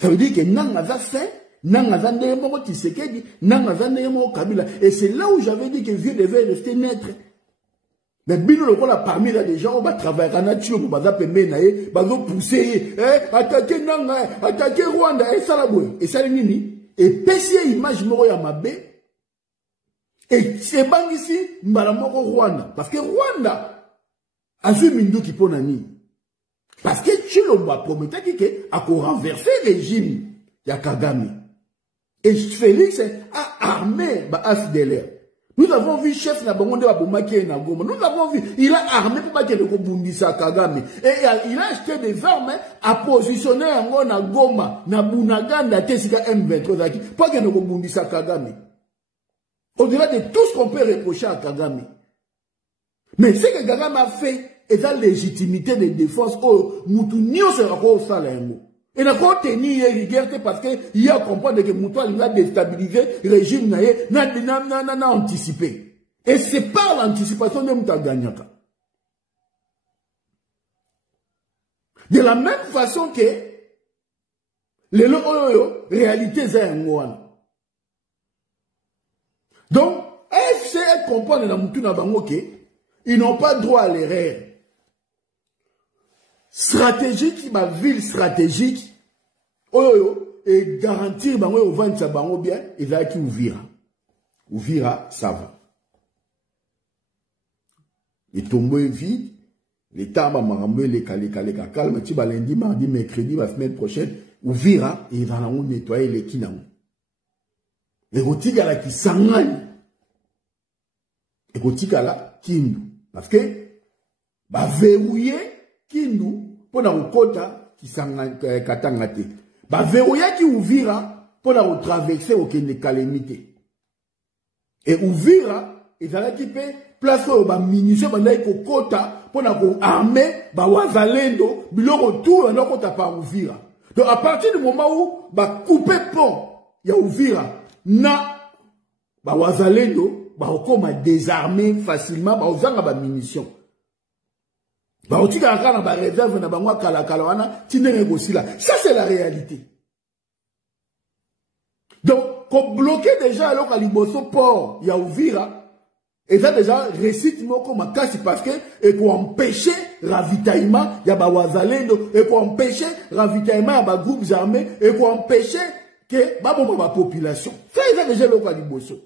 Ça veut dire que nanga za fait, nanga za ndemoro Tshisekedi, nanga za ndemoro Kabila. Et c'est là où j'avais dit que Dieu devait rester neutre. Mais bino le kola parmi là des gens on va travailler à nature pour baza pembe na ye, bazo pousser, attaquer nanga, attaquer Rwanda et salabwe. Et ça nini? Et pesier image moro ya mabe. Et c'est bon ici, Mbalamoko Rwanda. Parce que Rwanda a vu Mindu qui pone nani. Parce que Chilombo a promis qu'il a renversé le régime de Kagame. Et Félix a armé FDLR. Nous avons vu chef Nabonde Babomaki na Goma. Nous avons vu, il a armé pour battre le Kobundisa Kagame. Et il a acheté des armes à positionner en na Goma, na Bunaganda, Tessika M23, pour qu'il ne Kobundisa Kagame. Au-delà de tout ce qu'on peut reprocher à Kagame. Mais ce que Kagame a fait est la légitimité de défense. Oh, Moutounio sera quoi au salaire. Et n'a pas tenu rigueur parce qu'il y a comprendre que Moutounio a déstabilisé le régime, n'a anticipé. Et c'est par l'anticipation de Moutouagagna. De la même façon que les réalités sont en donc, FCL comprend dans Moutouna Bangoke, ils n'ont pas droit à l'erreur. Stratégique, ma ville stratégique, et garantir Bango au vent de Bango bien, et là qui ouvira. Ouvira, ça va. Les tombeaux est vide, les tables marambe, les calme, tu vas lundi, mardi, mercredi, la semaine prochaine, ouvira, et il va nettoyer les kinamou. Les rotigala qui s'engagnent. Les rotigala kindu. Parce que, bah, verrouiller kindu, pour la kota qui s'engagne, katangate. Bah, verrouiller qui ouvira, pour la traverser au kende calamité. Et ouvira, et ça là qui peut, place au bah, munition, bah, là, il kota, pour la armée, bah, wazalendo, bilo retour, on a kota par ouvira. Donc, à partir du moment où, bah, couper pont, il y a ouvira. Na ba wazalendo ba okoma désarmer facilement ba ozanga ba munitions ba otika kana ba réserve na bangwa kala kala wana tinenge gosila. Ça c'est la réalité. Donc ko bloquer déjà alors liboso port ya Uvira et ça déjà récite moko makasi parce que et pour empêcher ravitaillement ya ba wazalendo et pour empêcher ravitaillement ya ba groupes armés et pour empêcher que ma population. Ça, il a déjà le cas du bosso.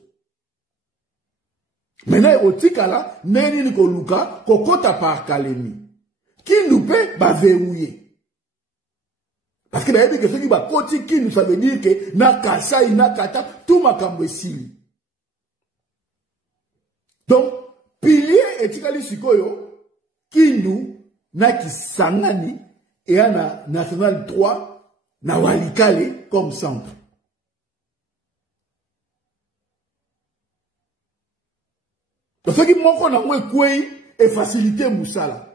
Maintenant, au Tikala, Neni Nikoluka, Kokota par Kalemi. Qui nous peut, verrouiller. Parce que d'ailleurs, que ce qui va continuer, ça veut dire que na kasai, na kata, tout ma kambesili. Donc, pilier et tikali sikoyo, qui nous, na ki sangani, et na national 3, na walikale comme centre. Donc, ce qui moko na mwe kwei, et faciliter moussala.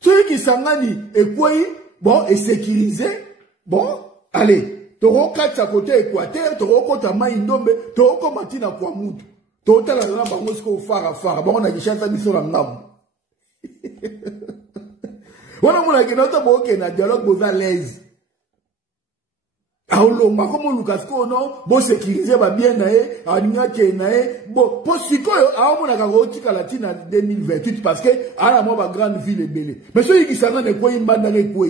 Ceux qui sangani, et kwei, bon, et sécuriser, bon, allez, toro katsa côté équateur, toro kota maïndombe, toro komatina kwa mutu. Toro tala na bango siko fara, bon, on a gisha sa biso na ngamu. Wana muna kinota boke na dialogue boza l'aise. Aolomba comme Lucas Kono, bon sécuriser ba bien nae, aninga che nae, bon, pour sikoyo, aomona kagotika latina 2028 parce que ala mo ba grande ville belé. Mais ceux qui s'en ne quoi imbanda ne quoi.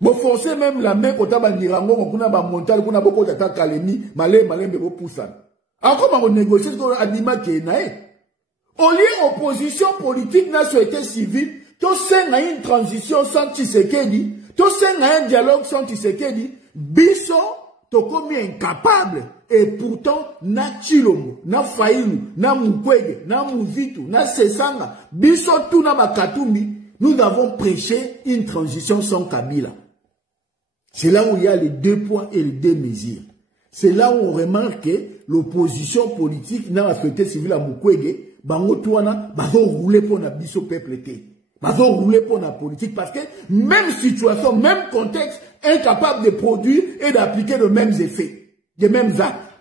Bon forcer même la main kota ba nirango kuna ba montal kuna boko tata kalemi, malé mbebo poussa. Encore on négocier ko anima che nae. Au lieu opposition politique na société civile, to senga une transition sans Tshisekedi, to senga un dialogue sans Tshisekedi, biso to komi incapable et pourtant na Chilombo, na Fayulu, na Mukwege, na Muzitu, na Sesanga, biso tout na Bakatumbi, nous avons prêché une transition sans Kabila. C'est là où il y a les 2 points et les 2 mesures. C'est là où on remarque que l'opposition politique na la société civile à Mukwege, bango touana, bazo rouler pour na biso peuple té. Bazo rouler pour la politique parce que même situation, même contexte, incapable de produire et d'appliquer les mêmes effets, les mêmes actes.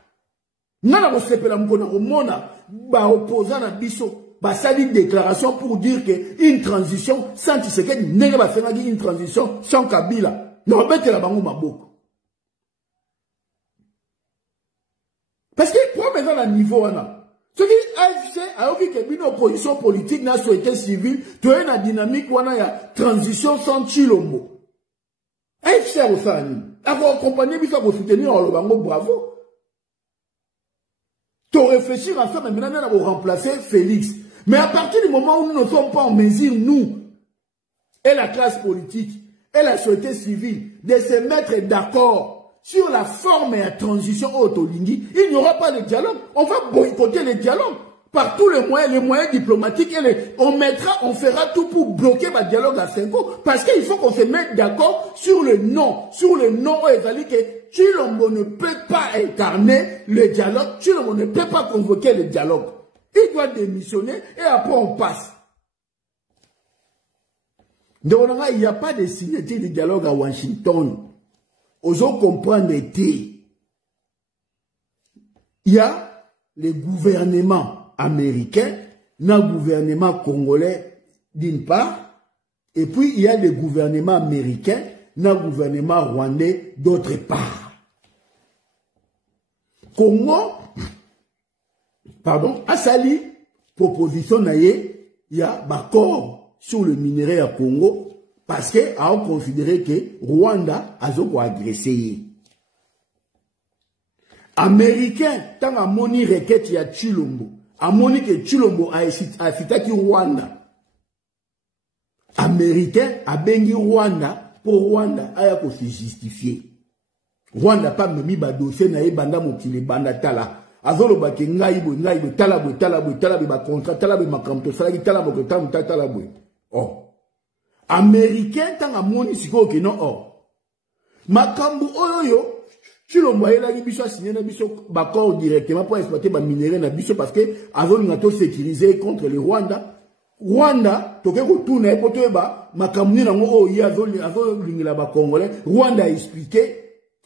Nana ko sepela mkona ko mona ba opposant na biso ba sali déclaration pour dire que une transition sans Tshisekedi nenge ba faire une transition sans Kabila. Non bete la bango maboko. Parce que pour maintenant à niveau wana ce qui AFC a vu que une opposition politique na société civile, tu as une dynamique où il y a transition sans Chilombo. AFC a aussi accompagné, il faut soutenir en Lobango, bravo. Tu réfléchir ensemble, mais maintenant, on va remplacer Félix. Mais à partir du moment où nous ne sommes pas en mesure, nous, et la classe politique, et la société civile, de se mettre d'accord sur la forme et la transition autolingui, il n'y aura pas de dialogue. On va boycotter le dialogue par tous les moyens diplomatiques. On fera tout pour bloquer le dialogue à 5 ans. Parce qu'il faut qu'on se mette d'accord sur le nom. Sur le nom, que Chilombo ne peut pas incarner le dialogue. Chilombo ne peut pas convoquer le dialogue. Il doit démissionner et après on passe. Donc il n'y a pas de signature de dialogue à Washington. Osons comprendre il y a le gouvernement américain, le gouvernement congolais d'une part, et puis il y a le gouvernement américain, le gouvernement rwandais d'autre part. Congo, pardon, a sali proposition il y a accord sur le minerai à Congo, parce que a considéré que Rwanda a agressé. Américain, tant a moni requête ya Chilombo, a moni que Chilombo a cité Rwanda. Américain a bengi Rwanda pour Rwanda a se justifier. Rwanda pas memi ba dossier na banda mokili banda tala. Azolo ba ke ngaibo talabo ba contrat talabo makamto salaki talabo ko talabo. Oh. Américain tant à moni siko que non or. Makambu oyo Chilombo ayela ki biso signé na biso bakor directement pour exploiter ba minerai na biso parce que azoli ngato sécuriser contre le Rwanda. Rwanda toke ko tourner pour to ba makambu na ngo oyo azoli lingila ba congolais. Rwanda a expliqué,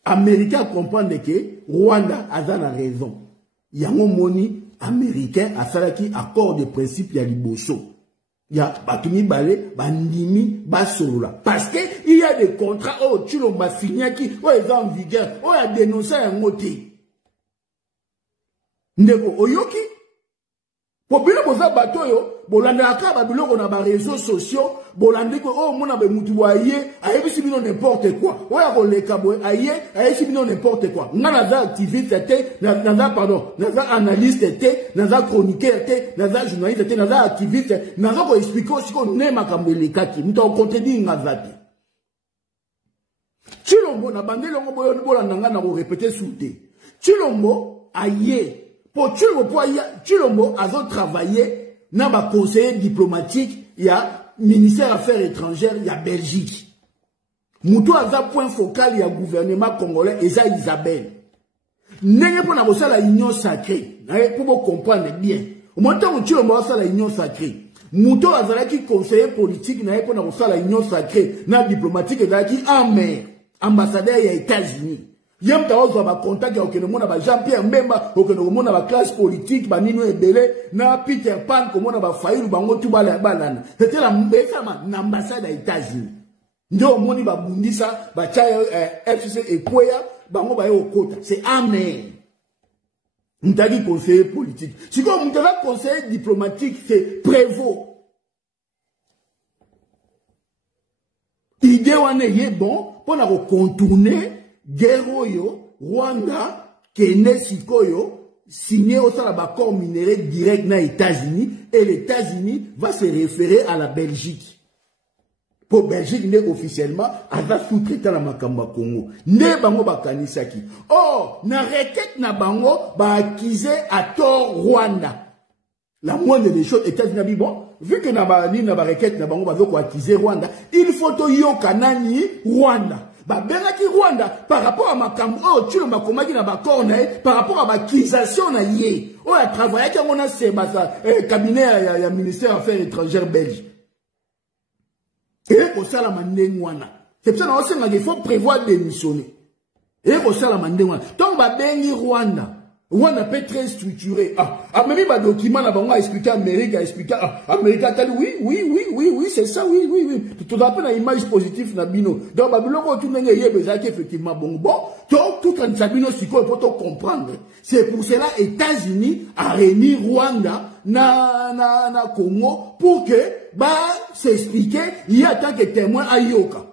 Américain comprendre que Rwanda a la raison. Yango moni américain a salaki accord de principe ya liboso. Il y a batumi balé, bandimi, basolola. Parce que il y a des contrats, oh, tu l'as signé qui, oh, ils sont en vigueur, oh, il a dénoncé un moté. Ndeko, oyoki, pour bien poser bateau yo, bolanda ka ba biloko na ba réseaux sociaux, bolandi ko oh mona be mutu waye, ayebi si bino n'importe quoi. Oya ko leka boy aye, ayebi si bino n'importe quoi. Nga naza activiste te, naza analyste te, naza chroniqueur te, naza journaliste te, naza activiste, naza ko expliquer aussi ko ne makambo lekaki, muta ko contredire nga zate. Chilombo na bandeli ongo bolanda nga na ko répéter souté. Chilombo aye. Pour Chilombo a travaillé dans le conseiller diplomatique, il y a ministère Affaires étrangères, il y a Belgique. Moutou a point focal, il y a gouvernement congolais, et ça Isabelle. N'est pas dans la union sacrée, pour vous comprendre bien. Au moment où Chilombo a la union sacrée, Moutou a conseiller politique, n'est pas dans la union sacrée, dans la diplomatique, il y a ambassadeur des États-Unis. Yam ta ozo ba contact ya okene mona ba Jean-Pierre Mbemba okene mona ba classe politique ba nino ebele na Peter Pan ko mona ba Fayulu bango tu bala balana c'était la mbesama na ambassade des États-Unis ndio moni ba bundisa ba chayo FCC ekweya bango ba yo kota c'est amen ntaki conseiller politique si comme mtaka conseiller diplomatique c'est prévôt idée wane ye bon pour na contourner guerre yo, Rwanda, Kenya Sikoyo, signé au sein de l'accord minéré direct dans les États-Unis et les États-Unis va se référer à la Belgique. Pour Belgique, n'est officiellement à la sous-traitant la Makamba Congo. Né bango bakanisaki. Oh, na requête na bango ba accusé à tort Rwanda. La moindre des choses, États-Unis bon, vu que na ba requête na bango ba veut accuser Rwanda, il faut to yo kanani Rwanda. Ba benaki Rwanda par rapport à makambo oh Chilombo komaki na ba corne par rapport à l'accusation na yé oh a travaillé qui on a c'est basa cabinet ya ministère Affaires étrangères belge et pour ça la mandengwana c'est pour ça on sait qu'il faut prévoir démissionner et pour ça la mandengwana donc ba bengi Rwanda peut très structuré. Ah, même les documents là, on a expliqué Amérique, a expliqué Amérique, oui, c'est ça, oui. Tout à fait, une image positive na bino. Donc, Babylon, tout le monde est effectivement bon. Donc, tout un sabino, si quoi, il faut comprendre. C'est pour cela, États-Unis a remis Rwanda na Congo pour que, s'expliquer, il y a tant que témoin à Yoka.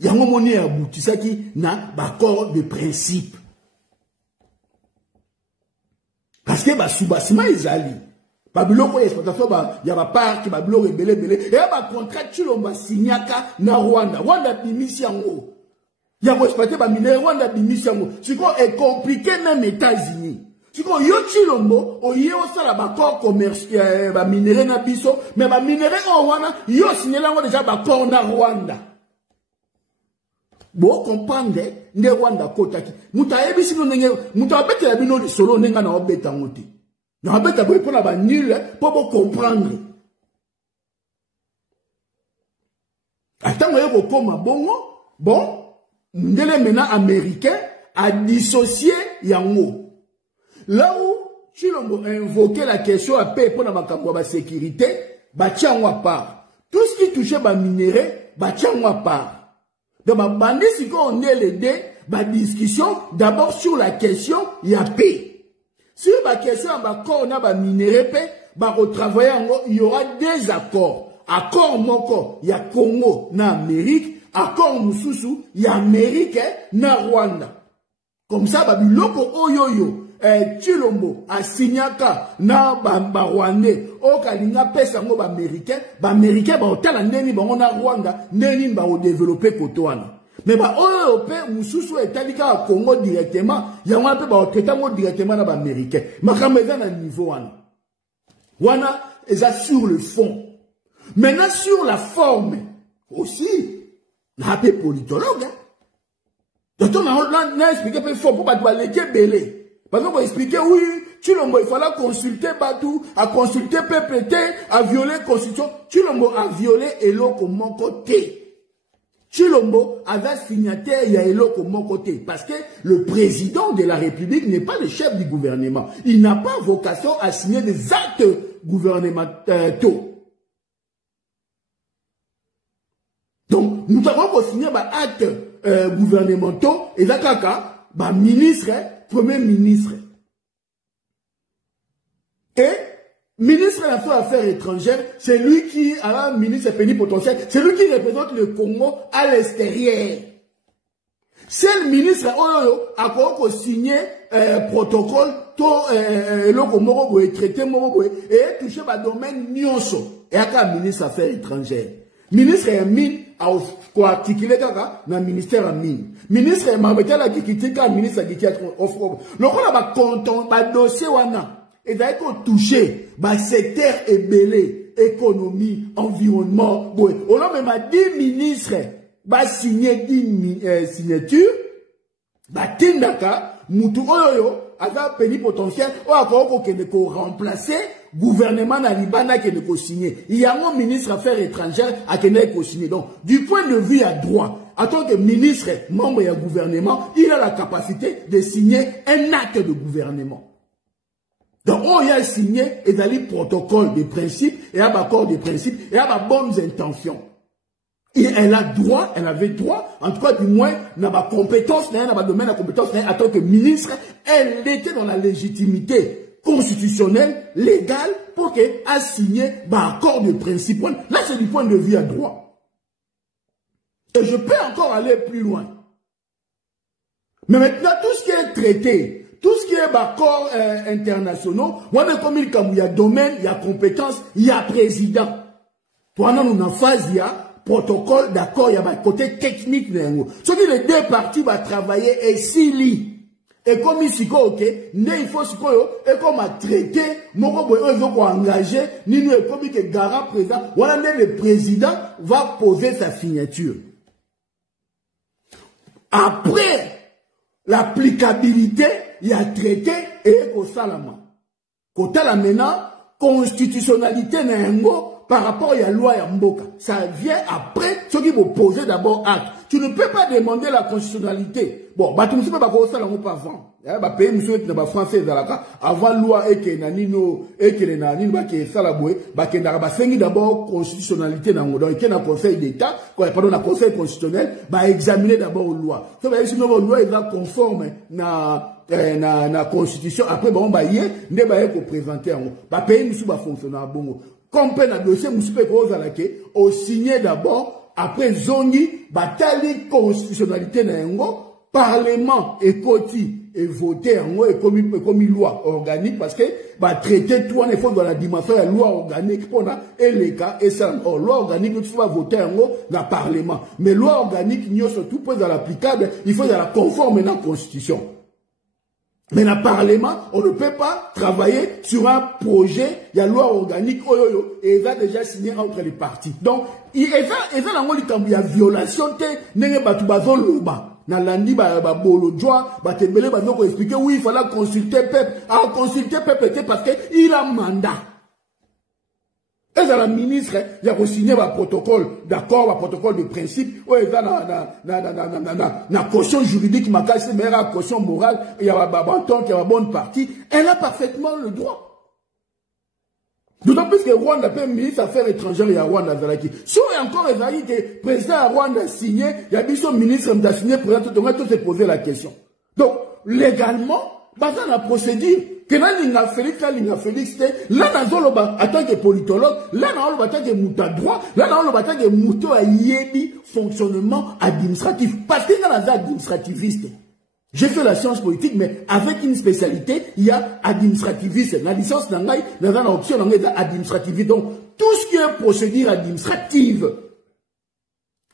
Il y a un moment où abouti ça qui n'a pas accord de principe. Parce que Subasima Izali, Babylon pour l'exploitation, il y a un parc, Babylon est belé. Et il y a un contrat Chilomba Signaka na Rwanda. Rwanda Bimisiango. Il y a un exploité Bamine Rwanda Bimisiango. C'est quoi est compliqué même États-Unis. C'est quoi yo Chilombo, o yé au sala bakor commercial, minéré na biso, mais minéré en Rwanda, yo signé là déjà bakor na Rwanda. Bon comprendre ne Rwanda kotaki muta ebisi no nenge muta abete ya bino lisolo nenga na obeta ngoti na obeta boy pona ba nul pour comprendre attends yo koma bongo bon ndele mena américain a dissocié yango là où Chilombo a invoqué la question à paix pour la sécurité ba tiango à part tout ce qui touchait ba minéré ba tiango à part. Donc, si on est les deux, ma discussion, d'abord sur la question, il y a paix. Sur la question, on a minéré paix, il y aura des accords. Accord moko, il y a Congo, na Amérique, accord Moussousou, il y a Amérique, na Rwanda. Comme ça, biloko oyoyo. Chilombo a signaka na Rwandais o kalinga pesa ngo américain ba hôtel ndeni bango na Rwanda ndeni ba o développer kotoana mais ba européen mususu etalika à Congo directement yango pe ba traiter ngo directement na ba américain makameza na niveau wana eza sur le fond maintenant sur la forme aussi na pe politologue donc on a expliqué peu fort pour pas les belé. Parce qu'on va expliquer, oui, Chilombo, il fallait consulter Batou, à consulter PPT, à violer la Constitution. Chilombo a violé Eloko mon côté. Chilombo avait signataire, il y a Eloko mon côté. Parce que le président de la République n'est pas le chef du gouvernement. Il n'a pas vocation à signer des actes gouvernementaux. Donc, nous avons signé des actes gouvernementaux, et là, ministre, Premier ministre. Et Ministre des Affaires étrangères, c'est lui qui, alors, ministre plénipotentiaire, c'est lui qui représente le Congo à l'extérieur. C'est le ministre a signé protocole, le Congo traité et touché le domaine nyonso. Et un ministre des Affaires étrangères. Ministre des Mines a articulé dans le ministère des Mines. Ministre de l'Agriculture, ministre de l'Agriculture. Le rôle a content, le dossier et d'ailleurs touché le secteur ébélé, économie, environnement. On a même 10 ministres va signer 10 signatures, va tindaka, moutou oyo, aga plénipotentiaire, ou encore qu'on remplacer gouvernement na Libana qui ne signer. Il y a un ministre des Affaires étrangères à qui ne signer. Donc, du point de vue à droit, en tant que ministre, membre du gouvernement, il a la capacité de signer un acte de gouvernement. Donc, on y a signé et dans les protocoles de principe, et un accord de principe, et un bonnes intentions. Et elle a droit, elle avait droit, en tout cas du moins, dans ma compétence, dans ma domaine de compétence, en tant que ministre, elle était dans la légitimité constitutionnelle, légale, pour qu'elle a signé un accord de principe. Là, c'est du point de vue à droit. Et je peux encore aller plus loin. Mais maintenant, tout ce qui est traité, tout ce qui est accords internationaux, moi, comme il y a domaine, il y a compétence, il y a président. Pendant une phase, il y a protocole d'accord, il y a un côté technique. Ce qui les deux parties vont travailler et s'il et comme ici, il faut et comme à traiter, engagé, ni nous comme que garant présent, voilà, le président va poser sa signature. Après l'applicabilité, il y a traité et au salama. Côté la maintenant, constitutionnalité n'engo par rapport à la loi Mboka. Ça vient après, ceux qui vont poser d'abord acte. Tu ne peux pas demander la constitutionnalité. Bon, tu ne peux pas faire ça pas avant. Pays monsieur qui n'est français avant loi et que nanino et que nanino que ça la boué, que n'a sengi d'abord constitutionnalité dans donc que na conseil d'état, pardon na conseil constitutionnel, examiner d'abord loi. Ça veut dire si nos loi est conforme na constitution après bon ne ko présenter en pays monsieur fonctionner bon. Comme peine à dossier, au signer d'abord, après zongi, batali constitutionnalité n'engo, parlement et koti et voter en et comme loi organique parce que traiter tout en effet dans la dimension de la loi organique pour et les cas et ça loi organique tu vas voter en dans le parlement mais loi organique n'y a surtout pas dans l'applicable il faut dans la conforme dans la constitution. Mais dans le Parlement, on ne peut pas travailler sur un projet, il y a loi organique, et il va déjà signer entre les partis. Donc, il y a violation, expliquer, oui, il fallait consulter peuple. Alors, consulter peuple, parce qu'il a mandat. Et dans la ministre, il y a signé un protocole d'accord, un protocole de principe, où il y a une caution juridique, mais une caution morale, il y a un bon temps, il y a une bonne partie. Elle a parfaitement le droit. D'autant plus que Rwanda, le ministre des Affaires étrangères, il y a Rwanda Zalaki. Si on a encore évalué que le président Rwanda a signé, il y a son ministre qui a signé, le président, on va tous se poser la question. Donc, légalement, dans la procédure, que là, l'Inga Félix, là, en tant que politologue, là, en tant que mouta droit, là, en tant que mouta à yebi fonctionnement administratif. Parce qu'il y a des administrativistes. J'ai fait la science politique, mais avec une spécialité, il y a administrativiste. La licence d'Angaï, dans une option administrativiste. Donc, tout ce qui est procédure administrative,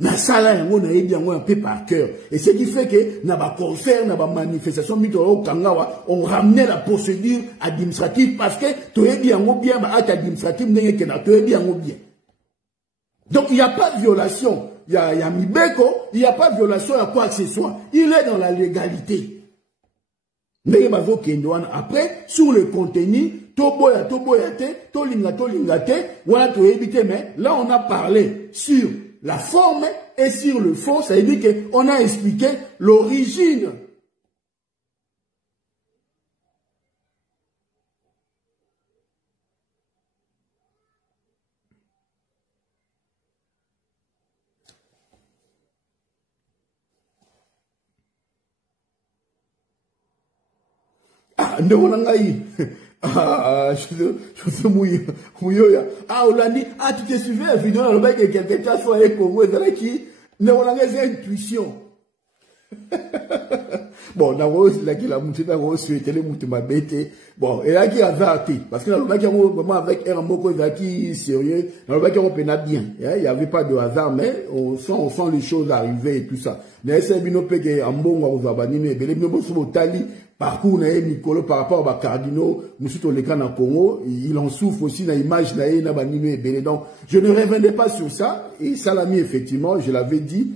na sala yango na yebi yango un peu par cœur et ce qui fait que na ba concert na ba manifestation mitolo kangawa on ramenait la procédure administrative parce que to yebi yango bien ba acte administratif ndenge ke na to yebi yango bien. Donc il n'y a pas de violation, il y a mibeko, il n'y a pas de violation à quoi que ce soit, il est dans la légalité. Mais après sur le contenu toboya te tolinga te voilà to yebi te mais là on a parlé sur la forme et sur le fond, ça veut dire qu'on a expliqué l'origine. Ah, Ndemonangaï. Ah, je suis mouillé. Ah, on l'a dit, ah, tu t'es suivi la vidéo dans le mec et quelqu'un soit allé Congo, et qui, Ndemonangaï, c'est intuition. Bon, on a aussi la qui la montée dans le souhaité les moutons ma bête. Bon, et là qui a zarté. Parce que dans le mec qui a vraiment avec un mot qui sérieux, dans le mec qui a peine bien. Il n'y avait pas de hasard, mais on sent les choses arriver et tout ça. Mais c'est bien que en bon on va bannir, mais les mêmes sur le tali, parcours na Nicolo par rapport à Cardinaux, monsieur Toleka na Congo, il en souffre aussi dans l'image na banino et belé. Donc, je ne revenais pas sur ça. Et Salami, effectivement, je l'avais dit,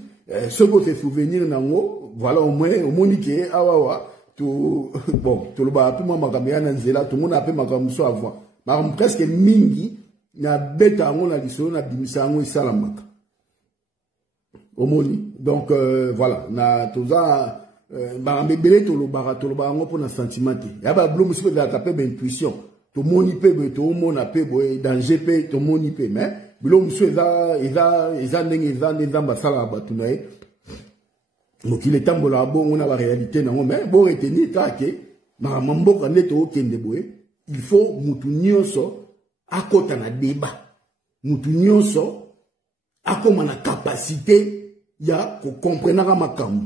ce que fait souvenir nango, voilà au moins que awawa tout bon tout le bas tout le monde makamia nanzela tout le monde appelle makamso avoir mais presque mingi na beta ngo na lisolo na bimisa ngo isalamaka omoni donc voilà na toza ba mbebele to lo bara ngo pour na sentiment ya ba blum si ba taper ben intuition to moni pe to mona pe boy danger pe to moni pe mais blum so eza ndenge ba sala ba tunae. Donc il est temps de la bonne on a la réalité non mais bon retenir que marambo quand est au Kendeboé il faut mutunyoso akota na débat mutunyoso akoma na capacité ya ko comprendre makambo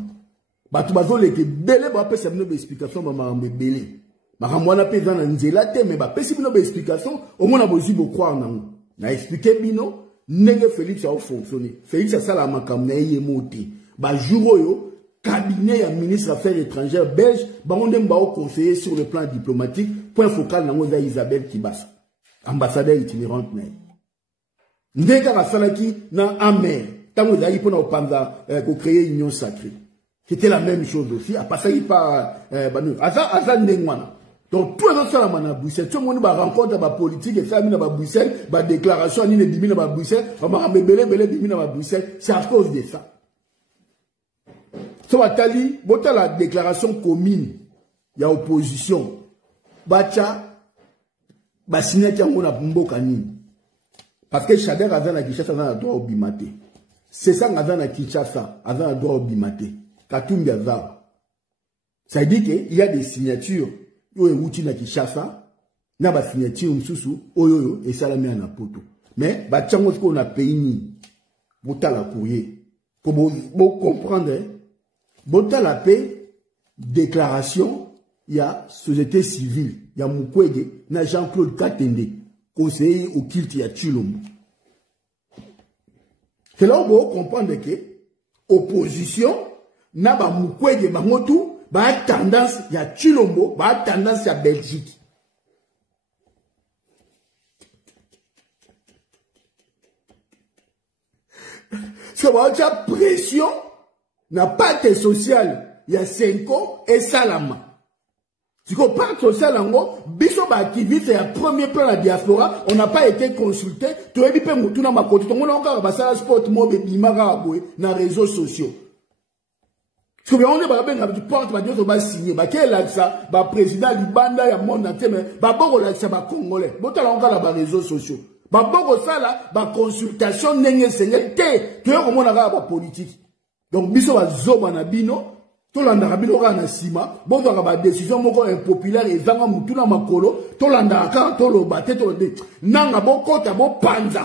batu bazole ke belé ba pesa bino explication ba marambo belé marambo na pesa na nzela te mais ba pesa bino explication au moins na bozi bo croire nango na expliquer bino ndenge Félix a fonctionné Félix a sala makambo na yemoti ba jour yo cabinet ya ministre affaires étrangères belge bango mba au conseiller sur le plan diplomatique point focal nango za Isabelle Kibasa ambassadeur itinérante na ndeka kasalaki na amer tango za ipona opanza ko créer union sacrée c'était la même chose aussi a passé par banu aza ndengwana donc tout le monde na Bruxelles tout le monde ba rencontre ba politique et ça mina ba Bruxelles ba déclaration ni ne bimina ba Bruxelles ba belé bimina ba Bruxelles c'est à cause de ça. So Atali, bota la déclaration commune, il y a opposition. Bacha, ba signature yango na mboka nini. Parce que Chader a na Kinshasa a droit au bimate. C'est ça a na Kinshasa a droit au bimate. Katumbi a. Ça dit qu'il y a des signatures, yo euti na Kinshasa, na ba signature msusu, oyoyo et salami na poto. Mais bacha ngo ko na pays ni. Bota la courrier. Pour vous comprendre, Bota la paix, déclaration, il y a société civile, il y a Mukwege, il y a Jean-Claude Katende, conseiller au culte, il y a Chilombo. C'est là où vous comprenez que opposition, n'a pas Mukwege, Bangotou, bah tendance, il y a Chilombo, bah tendance, il y a Belgique. C'est une pression. N'a pas de social, il y a 5 ans et Salama. Si on parle social, biso ba activiste et à premier plan la diaspora, on n'a pas été consulté. Tu as dit que tu n'as pas côté, on a encore basé sport mobile bimara na réseaux sociaux. Si on est pas du porte, ba Dieu va signer, ba quel là ça, ba président libanda ya monde entier, mais ba boko là ça ba congolais. Bota encore la ba réseaux sociaux. Ba boko ça là, ba consultation n'engé seigneur té, tu as au moins la ba politique. Donc, biso wa zoba na bino, to landa rabino ka na sima, bon va ba décision moko impopulaire et zanga mutuna makolo, to landa ka to lo bate to de. Nanga bo kota bo panza.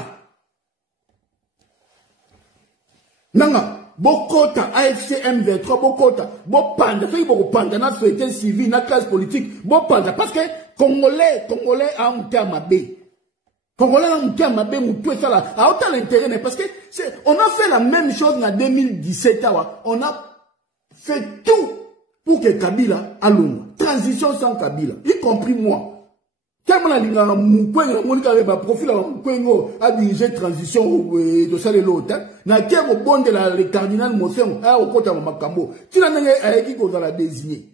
Nanga bo kota AFC M23 bo kota bo panza, fait bo panza na société civile na classe politique, bo panza parce que congolais a un terme bé. Congolais a un terme bé mutu ça là, a autant l'intérêt parce que on a fait la même chose en 2017. On a fait tout pour que Kabila allume. Transition sans Kabila, y compris moi. Tellement la Moukwengo, profil Moukwengo a dirigé transition de ça et l'autre. N'a qu'à au bon de la cardinal Mousson, au côté de Makambo. Tu n'as pas qui qu'on a désigné.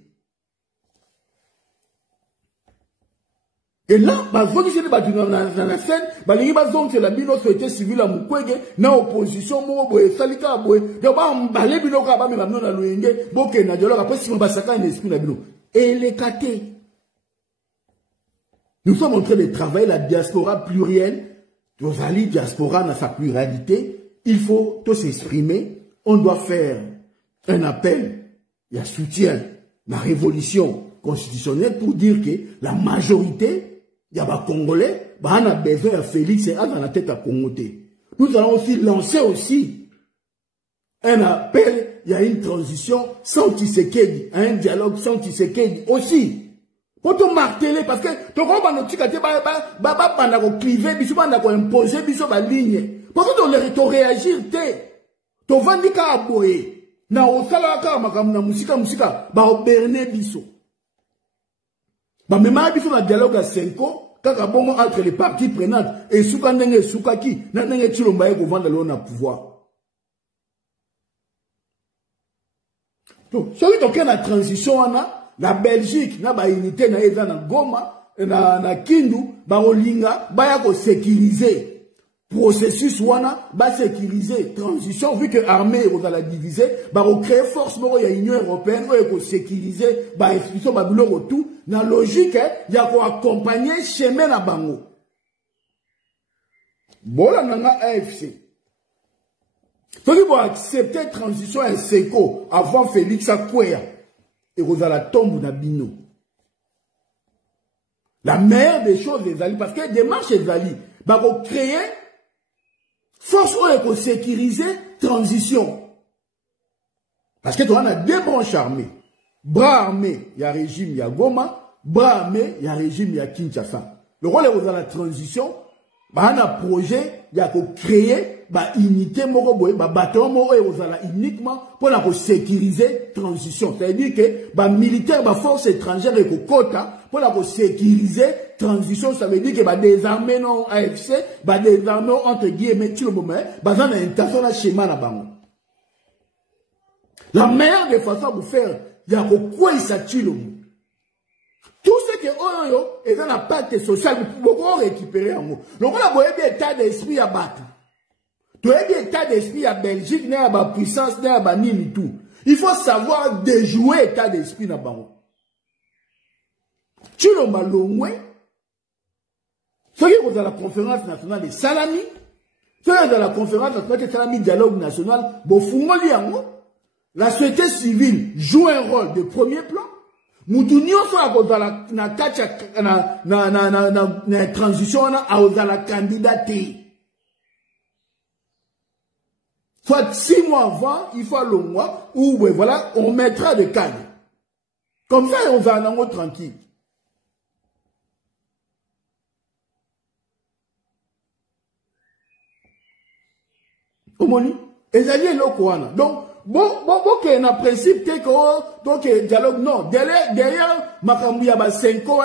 Et là, bah, vous dites, bah, dans la scène, bah, les gens qui ont la société civile à Mukwege, na opposition, boé, salika, boé, donc, bah, les bino, bah, mais, non, na l'ouenge, boké, na dialogue, après, si on va s'attaquer, un esprit, na bino. Et les catés. Nous sommes en train de travailler la diaspora plurielle. Rosali, diaspora, dans sa pluralité. Il faut tous s'exprimer. On doit faire un appel, il y a soutien, la révolution, constitutionnelle pour dire que la majorité, il y a des Congolais, on a besoin de Félix dans la tête à Congo. Nous allons aussi lancer aussi un appel, il y a une transition sans Tshisekedi, un dialogue sans Tshisekedi aussi. Pour te marteler, parce que tu comprends notre ticate, banda ko cliver, biso banda ko imposer, biso ba ligne. Parce que tu réagir, tu vandi ka aboye. Na osala ka makam na musika, ba oberne biso. Ba mema biso na dialogue à 5 ans, kaka bongo entre les parties prenantes, et souka ndenge souka ki, na ndenge Tshilomba ko vanda le na pouvoir. Donc, celui qui a la transition, la Belgique, na ba unité na eza na Goma, na Kindu, ba olinga, ba ya ko sécuriser. Processus wana, ba sécuriser. Transition, vu que l'armée est la diviser, ba créer force, il y a l'Union européenne, il ko sécuriser, ba institution, ba boulot tout. Na logique, il y a ko accompagner chemin na bango. Bola nanga AFC. Faut qu'il faut accepter la transition à Seko avant Félix Akwea et Rosala tombe na bino. La meilleure des choses des alliés, parce que des marches des alliés, bah pour créer force ou pour sécuriser transition. Parce que tu as deux branches armées. Bras armés, il y a régime, il y a Goma. Bras armés, il y a régime, il y a Kinshasa. Le rôle est dans la transition. Bah un projet, il y a pour créer ba unité moko boye ba bâtiment moko ezala uniquement pour la sécuriser transition, c'est-à-dire que ba militaire ba force étrangère et quota pour la sécuriser transition, ça veut dire que ba désarmer non AFC ba désarmer entre guillemets tout le moment ba dans intention na schéma na bango. La meilleure des façons pour faire il y a quoi il s'attire tout ce que oyo est dans la pacte sociale pour récupérer en haut. Donc on a besoin d'état d'esprit à battre. Tu as un état d'esprit à Belgique, il y a une puissance, il y a une tout. Il faut savoir déjouer l'état d'esprit dans le banc. Tu l'as malongé. Ceux qui sont dans la conférence nationale de Salami, ceux qui sont dans la conférence nationale de Salami Dialogue National, la société civile joue un rôle de premier plan. Nous avons dans la transition à la candidature. Soit 6 mois avant, il faut le mois où, voilà, on mettra des cadres. Comme ça, on va en haut tranquille. Les alliés locaux, donc, il y a un principe que, donc, dialogue, non. Derrière, Makamouya, 5 ans,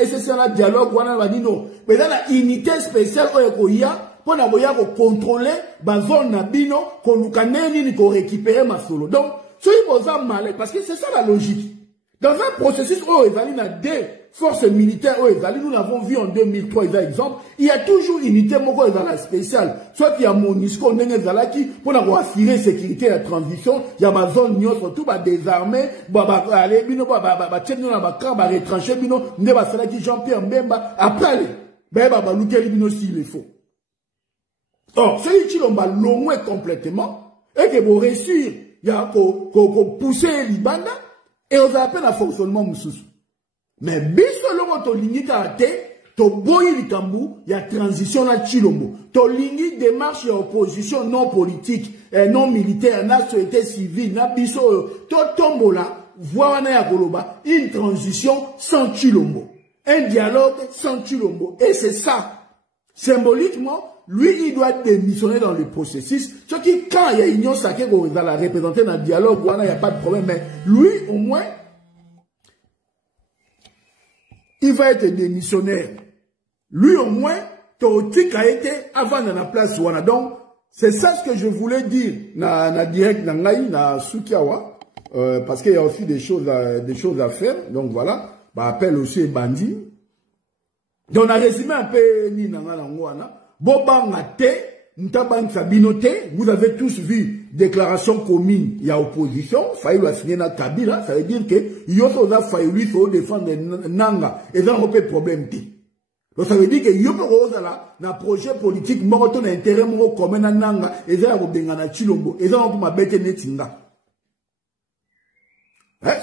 et c'est ça, dialogue, on va dire non. Mais dans la unité spéciale, il y a, pour contrôler la zone nabino, qu'on récupérer ma solo. Donc, ce qui est mal, parce que c'est ça la logique. Dans un processus où il y a des forces militaires, nous l'avons vu en 2003, par exemple, il y a toujours une unité dans la spéciale. Soit il y a MONUSCO, pour assurer la sécurité et la transition, il y a ma zone, tout désarmé, retranché, Jean-Pierre Mbemba, après, s'il est faux. Or, celui qui l'ont longé complètement, et que vous réussir, il y a pousser les bandes, et on a appelé un fonctionnement moussous. Mais, biso l'on to lingi karate, to boyi likambu, il y a transition na Tshilombo. To lingi démarche et opposition non politique, non militaire, na société civile, na biso, to tombola, voire na yakoloba, une transition sans Tshilombo. Un dialogue sans Tshilombo. Et c'est ça. Symboliquement, lui, il doit démissionner dans le processus. Ce qui, quand il y a union sacrée, on va la représenter dans le dialogue, il n'y a pas de problème. Mais lui, au moins, il va être démissionnaire. Lui, au moins, Tautik a été avant dans la place. Donc, c'est ça ce que je voulais dire na direct na ngai, na Sukiawa, parce qu'il y a aussi des choses à faire. Donc, voilà. Bah, appelle aussi bandit. Donc, on a résumé un peu ni nanga langwana. Vous avez tous vu déclaration commune, il y a opposition, Faïlou a signé dans Kabila, ça veut dire que Yoto a Faïlou, il faut défendre Nanga, et ça n'a pas de problème. Donc ça veut dire que Yoto Rosa, dans projet politique, Moroto n'a intérêt commun à Nanga, et ça n'a pas de Tshilombo, et ça n'a pas de Netinga.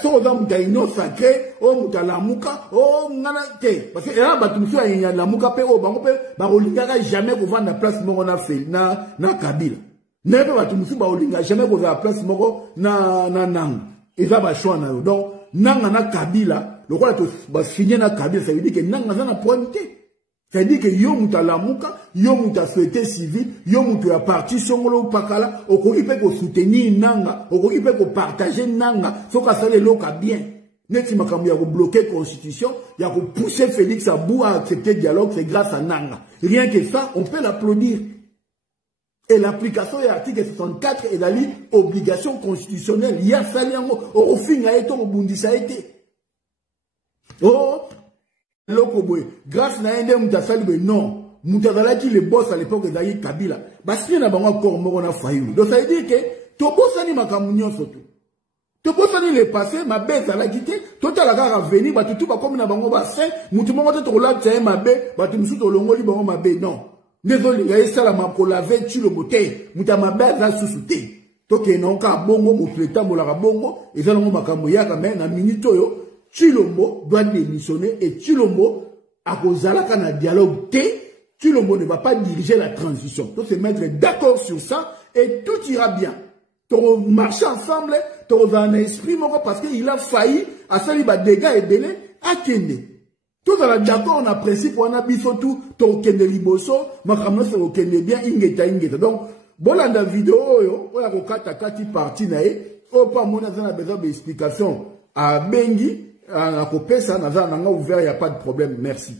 Si on a une union sacrée, on a la mouka, on a te. Parce que là, il y a la mouka, on ne jamais qu'on vende la place qu'on a fait, na Kabila. Jamais qu'on va la place na Nang. Et ça va choisir. Donc, Nang na Kabila, le roi va signer na Kabila, ça veut dire que Nang na pointé. Ça veut dire que yo muta la mouka, yo muta société civile, yo muta la partie songolo pakala, au peut ko soutenir nanga, au peut ko partager nanga, faut qu'à ça les loca bien. Neti makambi ya ko bloquer constitution, ya ko pousser Félix Abou à accepter le dialogue, c'est grâce à nanga. Rien que ça, on peut l'applaudir. Et l'application de l'article 64 est d'aller obligation constitutionnelle. Il y a ça, au fin, il y a été au Bundi, ça a été. Oh! Grâce à un des non, Moutazala qui le boss à l'époque d'Aïe Kabila. Parce qu'il y a encore mort on a failli. Donc ça veut dire que ton boss a dit ma camunion surtout. Ton boss a dit le passé, ma bête à la quitter, tout à la gare à venir, bah tout va comme na bango bassin, moutimon va te là, tiens ma bête, bah tu me soutes au longo li bango ma bête, non. Désolé, il y a ça la ma pour laver, tu le moté, mouta ma bête va sous-souter. Toke non ka bongo, moutleta, molara bongo, et ça l'on m'a camouya quand même, un minute yo. Chilombo doit démissionner et Chilombo, à cause de la dialogue Chilombo ne va pas diriger la transition. Il faut se mettre d'accord sur ça et tout ira bien. Tu vas marcher ensemble, tu vas un esprit parce qu'il a failli à ça, il va dégâts et délai à Kende. Tout à d'accord, on a principe, on a biso tout, ton Kende liboso, ma caméra c'est au Kende bien, ingeta. Donc, bon, dans la vidéo, on a kati parti nae, on pas mon a besoin d'explication à Bengi. À la copie, ça n'a ouvert, il n'y a pas de problème. Merci.